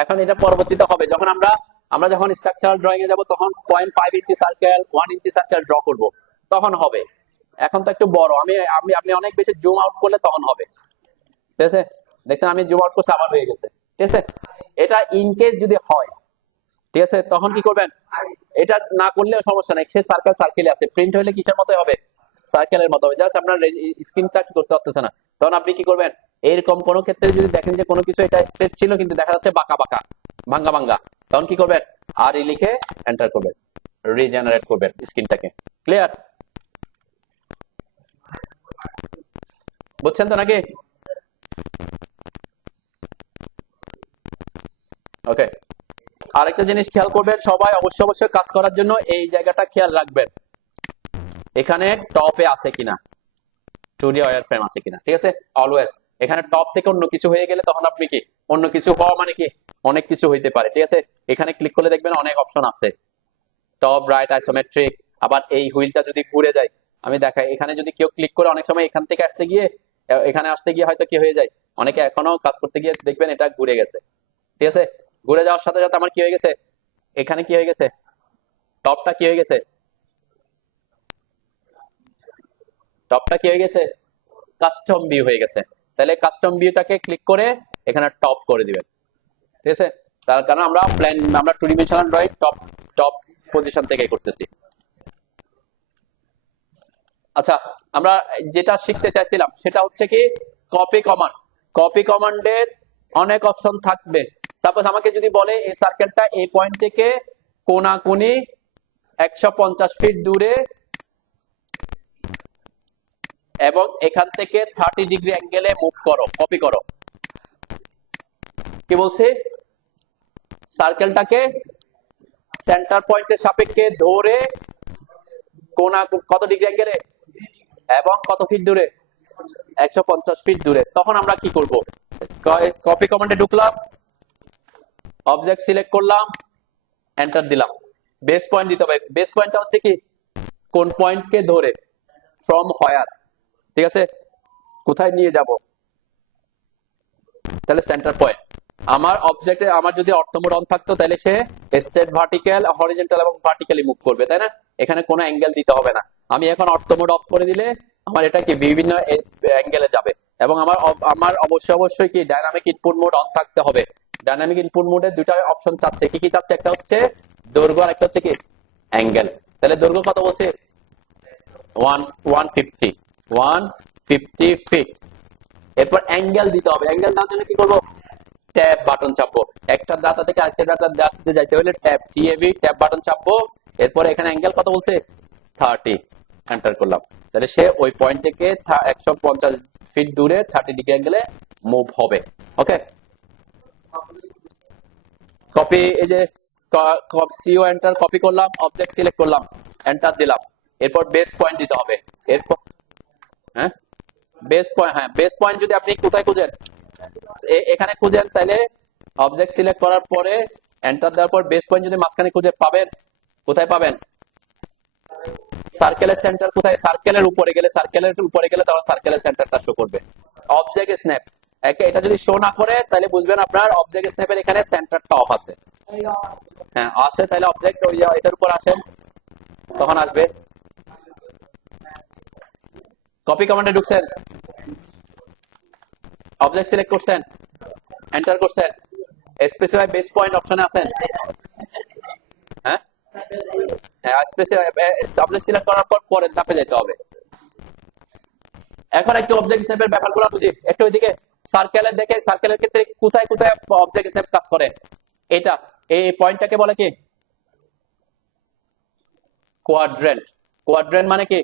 এখন এটা পরবর্তীতে হবে, যখন আমরা আমরা যখন স্ট্রাকচারাল ড্রয়িং এ যাব তখন 0.5 ইঞ্চি সার্কেল, 1 ইঞ্চি সার্কেল ড্র করব, তখন হবে। এখন তো একটু বড়, আপনি অনেক বেশি জুম আউট করলে তখন হবে। ঠিক আছে, দেখছেন আমি জুম আউট করছি আবার হয়ে গেছে। ঠিক আছে, এটা ইন কেস যদি হয়, ঠিক আছে, তখন কি করবেন? এটা না করলেও সমস্যা নাই, সে সার্কেল সার্কেলে আছে, প্রিন্ট হইলে কিসের মতো হবে? সার্কেলের মতো হবে। জাস্ট আপনার স্ক্রিনটা কি করতে পারতেছে না, তখন আপনি কি করবেন? এরকম কোন ক্ষেত্রে যদি দেখেন যে কোনো কিছু এটা স্ট্রেট ছিল কিন্তু দেখা যাচ্ছে বাঁকা বাঁকা, ভাঙ্গা ভাঙ্গা, তখন কি করবেন? আর ই লিখে এন্টার করবেন, রিজেনারেট করবেন স্ক্রিনটাকে। ক্লিয়ার? বুঝছেন তো নাকি? ওকে, আরেকটা জিনিস খেয়াল করবেন সবাই, অবশ্যই কাজ করার জন্য এই জায়গাটা খেয়াল রাখবেন, এখানে টপে আছে কিনা, 2D ওয়্যার ফ্রেম আছে কিনা। ঠিক আছে, অলওয়েজ এখানে টপ থেকে অন্য কিছু হয়ে গেলে তখন আপনি কি, অন্য কিছু হওয়া মানে কি অনেক কিছু হইতে পারে। ঠিক আছে, এখানে ক্লিক করলে দেখবেন অনেক অপশন আছে, টপ, রাইট, আইসোমেট্রিক। আবার এই হুইলটা যদি ঘুরে যায়, আমি দেখাই, এখানে যদি কেউ ক্লিক করে অনেক সময় এখান থেকে আসতে গিয়ে এখানে আসতে গিয়ে হয়তো কি হয়ে যায়, অনেকে এখনো কাজ করতে গিয়ে দেখবেন এটা ঘুরে গেছে, ঠিক আছে? ঘুরে যাওয়ার সাথে সাথে আমার কি হয়ে গেছে, এখানে কি হয়ে গেছে, টপটা কি হয়ে গেছে, টপটা কি হয়ে গেছে, কাস্টম ভিউ হয়ে গেছে। তাহলে কাস্টম ভিউটাকে ক্লিক করে এখানে টপ করে দিবেন, ঠিক আছে? তার কারণ আমরা প্ল্যান, আমরা two dimensional drawing top top position থেকে করতেছি। আচ্ছা, আমরা যেটা শিখতে চাইছিলাম সেটা হচ্ছে কি কপি কমান্ড। কপি কমান্ডের অনেক অপশন থাকবে। সাপোজ আমাকে যদি বলে এই সার্কেলটা এই পয়েন্ট থেকে কোনাকুনি 150 ফিট দূরে এবং এখান থেকে 30 ডিগ্রি অ্যাঙ্গেলে মুভ করো, কপি করো। কি বলছি, সার্কেলটাকে সেন্টার পয়েন্টের সাপেক্ষে ধরে কোনা কত ডিগ্রি অ্যাঙ্গেলে এবং কত ফিট দূরে, 150 ফিট দূরে। তখন আমরা কি করব, কপি কমান্ডে ঢুকলাম, অবজেক্ট সিলেক্ট করলাম, এন্টার দিলাম। বেস পয়েন্ট দিতে হবে। বেস পয়েন্টটা হচ্ছে কি কোন পয়েন্টকে ধরে, ফ্রম হোয়ার, ঠিক আছে, কোথায় নিয়ে যাব, তাহলে সেন্টার পয়েন্ট। আমার অবজেক্টে আমার যদি অর্থমোড অন থাকতো তাহলে সে স্ট্রেট ভার্টিক্যাল, হরিজন্টাল এবং ভার্টিক্যালি মুভ করবে, তাই না? এখানে কোনো অ্যাঙ্গেল দিতে হবে না। আমি এখন অর্থমোড অফ করে দিলে আমার এটা কি বিভিন্ন অ্যাঙ্গেলে যাবে। এবং আমার অবশ্যই কি ডাইনামিক ইনপুট মোড অন থাকতে হবে। ডাইনামিক ইনপুট মোডে দুইটা অপশন চাচ্ছে, কি কি চাচ্ছে, একটা হচ্ছে দৈর্ঘ্য আর একটা হচ্ছে কি অ্যাঙ্গেল। তাহলে দৈর্ঘ্য কত বলছে, 150 ফিট। এরপর অ্যাঙ্গেল দিতে হবে। অ্যাঙ্গেল দেওয়ার জন্য কি করবো, ট্যাব বাটন চাপবো। একটা ডাটা থেকে আরেকটা ডাটাতে যাইতে হলে ট্যাব টিএবি ট্যাব বাটন চাপবো। এরপর এখানে অ্যাঙ্গেল কত বলছে, 30, এন্টার করলাম। তাহলে সে ওই পয়েন্ট থেকে 150 ফিট দূরে 30 ডিগ্রি অ্যাঙ্গেলে মুভ হবে। ওকে, কপি, এই যে সিও এন্টার, কপি করলাম, অবজেক্ট সিলেক্ট করলাম, এন্টার দিলাম। এরপর বেস পয়েন্ট দিতে হবে। এরপর হ্যাঁ বেস পয়েন্ট, হ্যাঁ বেস পয়েন্ট যদি আপনি কোথায় খুঁজেন, এখানে খুঁজেন, তাহলে অবজেক্ট সিলেক্ট করার পরে এন্টার দেওয়ার পর বেস পয়েন্ট যদি মাঝখানে খুঁজে পাবেন, কোথায় পাবেন, সার্কেলের সেন্টার কোথায়, সার্কেলের উপরে গেলে তাহলে সার্কেলের সেন্টারটা শো করবে। অবজেক্ট স্ন্যাপ, এটা যদি শো না করে তাহলে বুঝবেন আপনার অবজেক্ট স্ন্যাপের এখানে সেন্টারটা অফ আছে। হ্যাঁ আছে, তাহলে অবজেক্ট ওই এটার উপর আসেন, তখন আসবে। কপি কমান্ডে ঢুকছেন, অবজেক্ট সিলেক্ট করছেন, এন্টার করছেন, স্পেসিফাই বেস পয়েন্ট অপশনে আছেন। হ্যাঁ অবজেক্ট সিলেক্ট করার পর পরের ধাপে যেতে হবে। এখন একটু অবজেক্ট স্ন্যাপের ব্যাপারগুলো বুঝি, একটু ওইদিকে সার্কেলের দেখে, সার্কেলের ক্ষেত্রে কোথায় কোথায় অবজেক্ট স্ন্যাপ কাজ করে। এটা এই পয়েন্টটাকে বলে কি কোয়াড্রেন্ট। কোয়াড্রেন্ট মানে কি,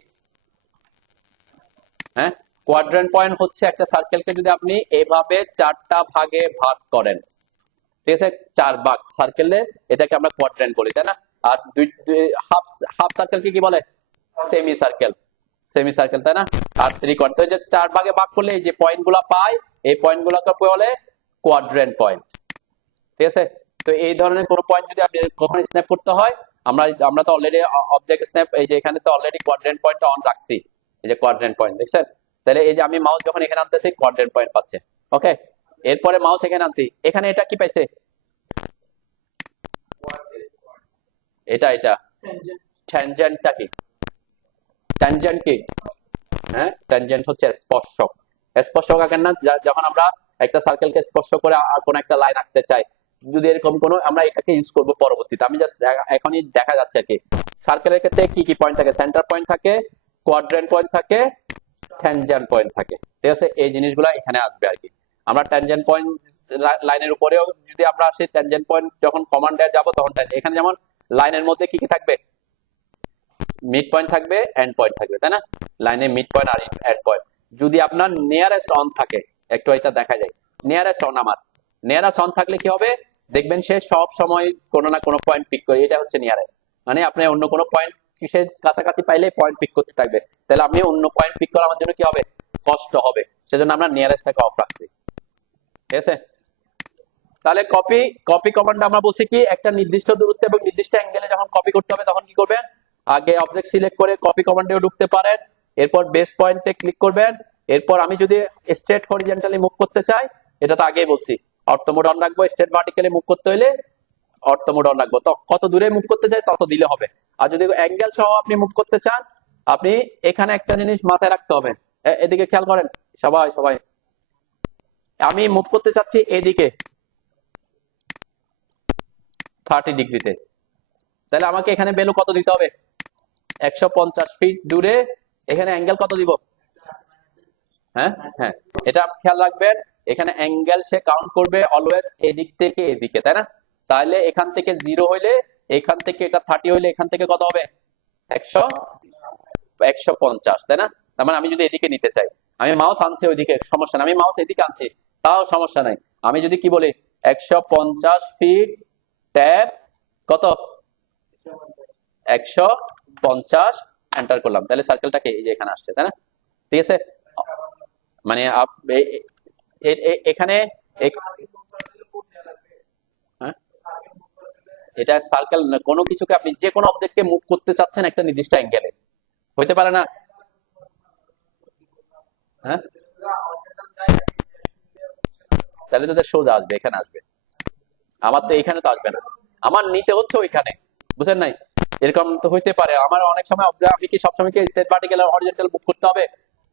হ্যাঁ কোয়াড্রেন্ট পয়েন্ট হচ্ছে একটা সার্কেলকে যদি আপনি এভাবে 4টা ভাগে ভাগ করেন, ঠিক আছে, 4 ভাগ সার্কেলে, এটাকে আমরা কোয়াড্রেন্ট বলি, তাই না? আর হাফ হাফ সার্কেলকে কি বলে, সেমি সার্কেল, তাই না? আর 3/4, তো যে 4 ভাগে ভাগ করলে এই যে পয়েন্টগুলো পাই, এই পয়েন্টগুলোকে বলে কোয়াড্রেন্ট পয়েন্ট, ঠিক আছে? তো এই ধরনের কোন পয়েন্ট যদি আপনি কখন স্ন্যাপ করতে হয়, আমরা তো অলরেডি অবজেক্ট স্ন্যাপ, এই যে এখানে তো অলরেডি কোয়াড্রেন্ট পয়েন্টটা অন রাখছি, এই যে কোয়াড্রেন্ট পয়েন্ট দেখছেন। তাহলে এই যে আমি মাউস যখন এখানে আনতেছি কোয়াড্রেন্ট পয়েন্ট পাচ্ছে। ওকে, এরপরে মাউস এখানে আনছি, এখানে এটা কি পাইছে, এটা ট্যানজেন্টটা কি, ট্যানজেন্ট কি, হ্যাঁ ট্যানজেন্ট হচ্ছে স্পর্শক। স্পর্শক আঁকেন না, যখন আমরা একটা সার্কেলকে স্পর্শ করে কোন একটা লাইন আঁকতে চাই, যদি এরকম কোনো, আমরা এটাকে ইউজ করব পরবর্তীতে। আমি জাস্ট এখনই দেখা যাচ্ছে কি সার্কেলের ক্ষেত্রে কি কি পয়েন্ট থাকে, সেন্টার পয়েন্ট থাকে, কোয়াড্রেন্ট পয়েন্ট থাকে, ট্যানজেন্ট পয়েন্ট থাকে, ঠিক আছে? এই জিনিসগুলো এখানে আসবে আর কি। আমরা ট্যানজেন্ট পয়েন্ট লাইনের উপরেও যদি আমরা আসি, ট্যানজেন্ট পয়েন্ট যখন কমান্ডে যাব তখন এখানে যেমন লাইনের মধ্যে কি কি থাকবে, মিড পয়েন্ট থাকবে, এন্ড পয়েন্ট থাকবে, তাই না? লাইনে মিড পয়েন্ট আর এন্ড পয়েন্ট। যদি আপনার নিয়ারেস্ট অন থাকে, একটু এটা দেখা যায়, নিয়ারেস্ট অন, আমার নিয়ারেস্ট অন থাকলে কি হবে, দেখবেন সে সব সময় কোনো না কোনো পয়েন্ট পিক করে, এটা হচ্ছে নিয়ারেস্ট। মানে আপনি অন্য কোনো পয়েন্ট সে কাছাকাছি পাইলে পয়েন্ট পিক করতে থাকবে, তাহলে আপনি অন্য পয়েন্ট পিক করা আমার জন্য কি হবে, কষ্ট হবে। সেজন্য আমরা নিয়ারেস্টটাকে অফ রাখছি, ঠিক আছে? তাহলে কপি কমান্ড আমরা বলছি কি একটা নির্দিষ্ট দূরত্ব এবং নির্দিষ্ট অ্যাঙ্গেলে যখন কপি করতে হবে তখন কি করবেন, আগে অবজেক্ট সিলেক্ট করে কপি কমান্ডেও ঢুকতে পারেন, এরপর বেস পয়েন্টে ক্লিক করবেন, এরপর আমি যদি স্ট্রেট হরিজন্টালি মুভ করতে চাই, এটা তো আগেই বলছি, অর্থোমোড অন রাখবো। স্ট্রেট ভার্টিক্যালি মুভ করতে হলে অর্থোমোড অন রাখবো। তো কত দূরে মুভ করতে চাই তত দিলে হবে। আর যদি অ্যাঙ্গেল সহ আপনি মুভ করতে চান, আপনি এখানে একটা জিনিস মাথায় রাখতে হবে। এদিকে খেয়াল করেন সবাই সবাই, আমি মুভ করতে চাচ্ছি এদিকে 30 ডিগ্রিতে, তাহলে আমাকে এখানে ভ্যালু কত দিতে হবে? 150 ফিট দূরে এখানে অ্যাঙ্গেল কত দিব? হ্যাঁ হ্যাঁ, এটা খেয়াল রাখবেন। এখানে অ্যাঙ্গেল সে কাউন্ট করবে অলওয়েজ এদিক থেকে এদিকে, তাই না? তাহলে এখান থেকে 0 হইলে, এখান থেকে এটা 30 হইলে এখান থেকে কত হবে? 150, তাই না? তার মানে আমি যদি এদিকে নিতে চাই, আমি মাউস আনছি ওইদিকে, সমস্যা নাই, আমি মাউস এদিকে আনছি তাও সমস্যা নাই। আমি যদি কি বলি 150 ফিট ট্যাব কত 150 এন্টার করলাম, তাহলে সার্কেলটাকে এই যে এখানে আসছে, তাই না? ঠিক আছে, মানে এখানে হ্যাঁ, এটা সার্কেল কোনো কিছুকে আপনি যে কোনো অবজেক্টকে মুভ করতে চাচ্ছেন একটা নির্দিষ্ট অ্যাঙ্গেলে, হইতে পারে না? হ্যাঁ, তাহলে তোদের সোজা আসবে, এখানে আসবে। আমার তো এখানে তো আসবে না, আমার নিতে হচ্ছে ওইখানে, বুঝেন নাই? এরকম তো হইতে পারে। আমার অনেক সময় অবজেক্ট, আমি কি সবসময় কি স্ট্রেট ভার্টিক্যাল আর হরিজন্টাল মুভ করতে হবে?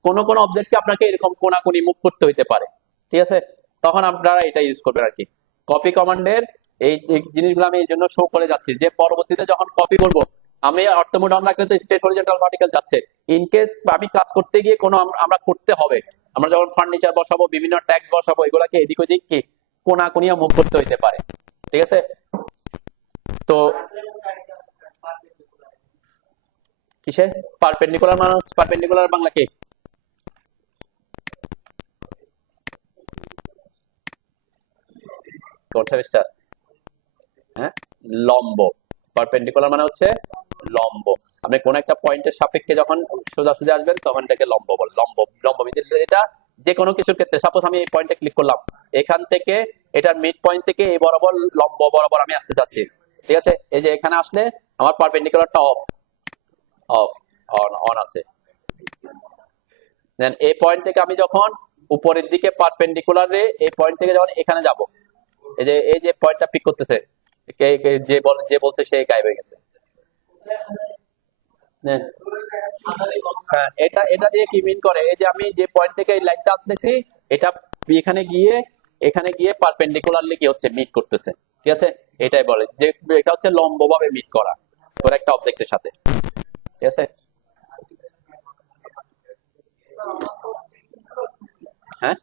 কোন কোন অবজেক্টকে আপনাকে এরকম কোনাকুনি মুভ করতে হইতে পারে, ঠিক আছে? তখন আপনারা এটা ইউজ করবেন আর কি। কপি কমান্ডের এই জিনিসগুলো আমি এই জন্য শো করে যাচ্ছি, যে পরবর্তীতে যখন কপি করব, আমি অর্থোমোড অন রাখলে তো স্ট্রেট হরিজন্টাল ভার্টিক্যাল যাচ্ছে। ইন কেস আমি কাজ করতে গিয়ে কোনো আমরা করতে হবে, আমরা যখন ফার্নিচার বসাবো, বিভিন্ন ট্যাক্স বসাবো, এগুলাকে এদিক ওদিক কি কোনাকুনিয়া মুভ করতে হইতে পারে, ঠিক আছে? তো কিসে পারপেন্ডিকুলার, মানে পারপেন্ডিকুলার বাংলা কি? মিস্টার, হ্যাঁ, লম্ব। পারপেন্ডিকুলার মানে হচ্ছে লম্ব। আপনি কোন একটা পয়েন্টের সাপেক্ষে যখন সোজাসুজি আসবেন তখন এটাকে লম্ব বলে। লম্ব লম্ব এটা যে কোনো কিছুর ক্ষেত্রে, সাপোজ আমি এই পয়েন্টে ক্লিক করলাম, এখান থেকে এটার মিড পয়েন্ট থেকে এই বরাবর লম্ব বরাবর আমি আসতে চাচ্ছি, ঠিক আছে? এই যে এখানে আসলে আমার পারপেন্ডিকুলারটা অফ অফ অন অন আছে। দেন এই পয়েন্ট থেকে আমি যখন উপরের দিকে পারপেন্ডিকুলারে এই পয়েন্ট থেকে যখন এখানে যাব, এই যে পয়েন্টটা পিক করতেছে, যে বলছে সে গায়েব হয়ে গেছে। হ্যাঁ, এটা এটা দিয়ে কি মিন করে, এই যে আমি যে পয়েন্ট থেকে এই লাইনটা আনতেছি, এটা এখানে গিয়ে পারপেন্ডিকুলারলি কি হচ্ছে, মিট করতেছে, ঠিক আছে? এটাই বলে যে এটা হচ্ছে লম্বভাবে মিট করা কোন একটা অবজেক্টের সাথে, ঠিক আছে? হ্যাঁ,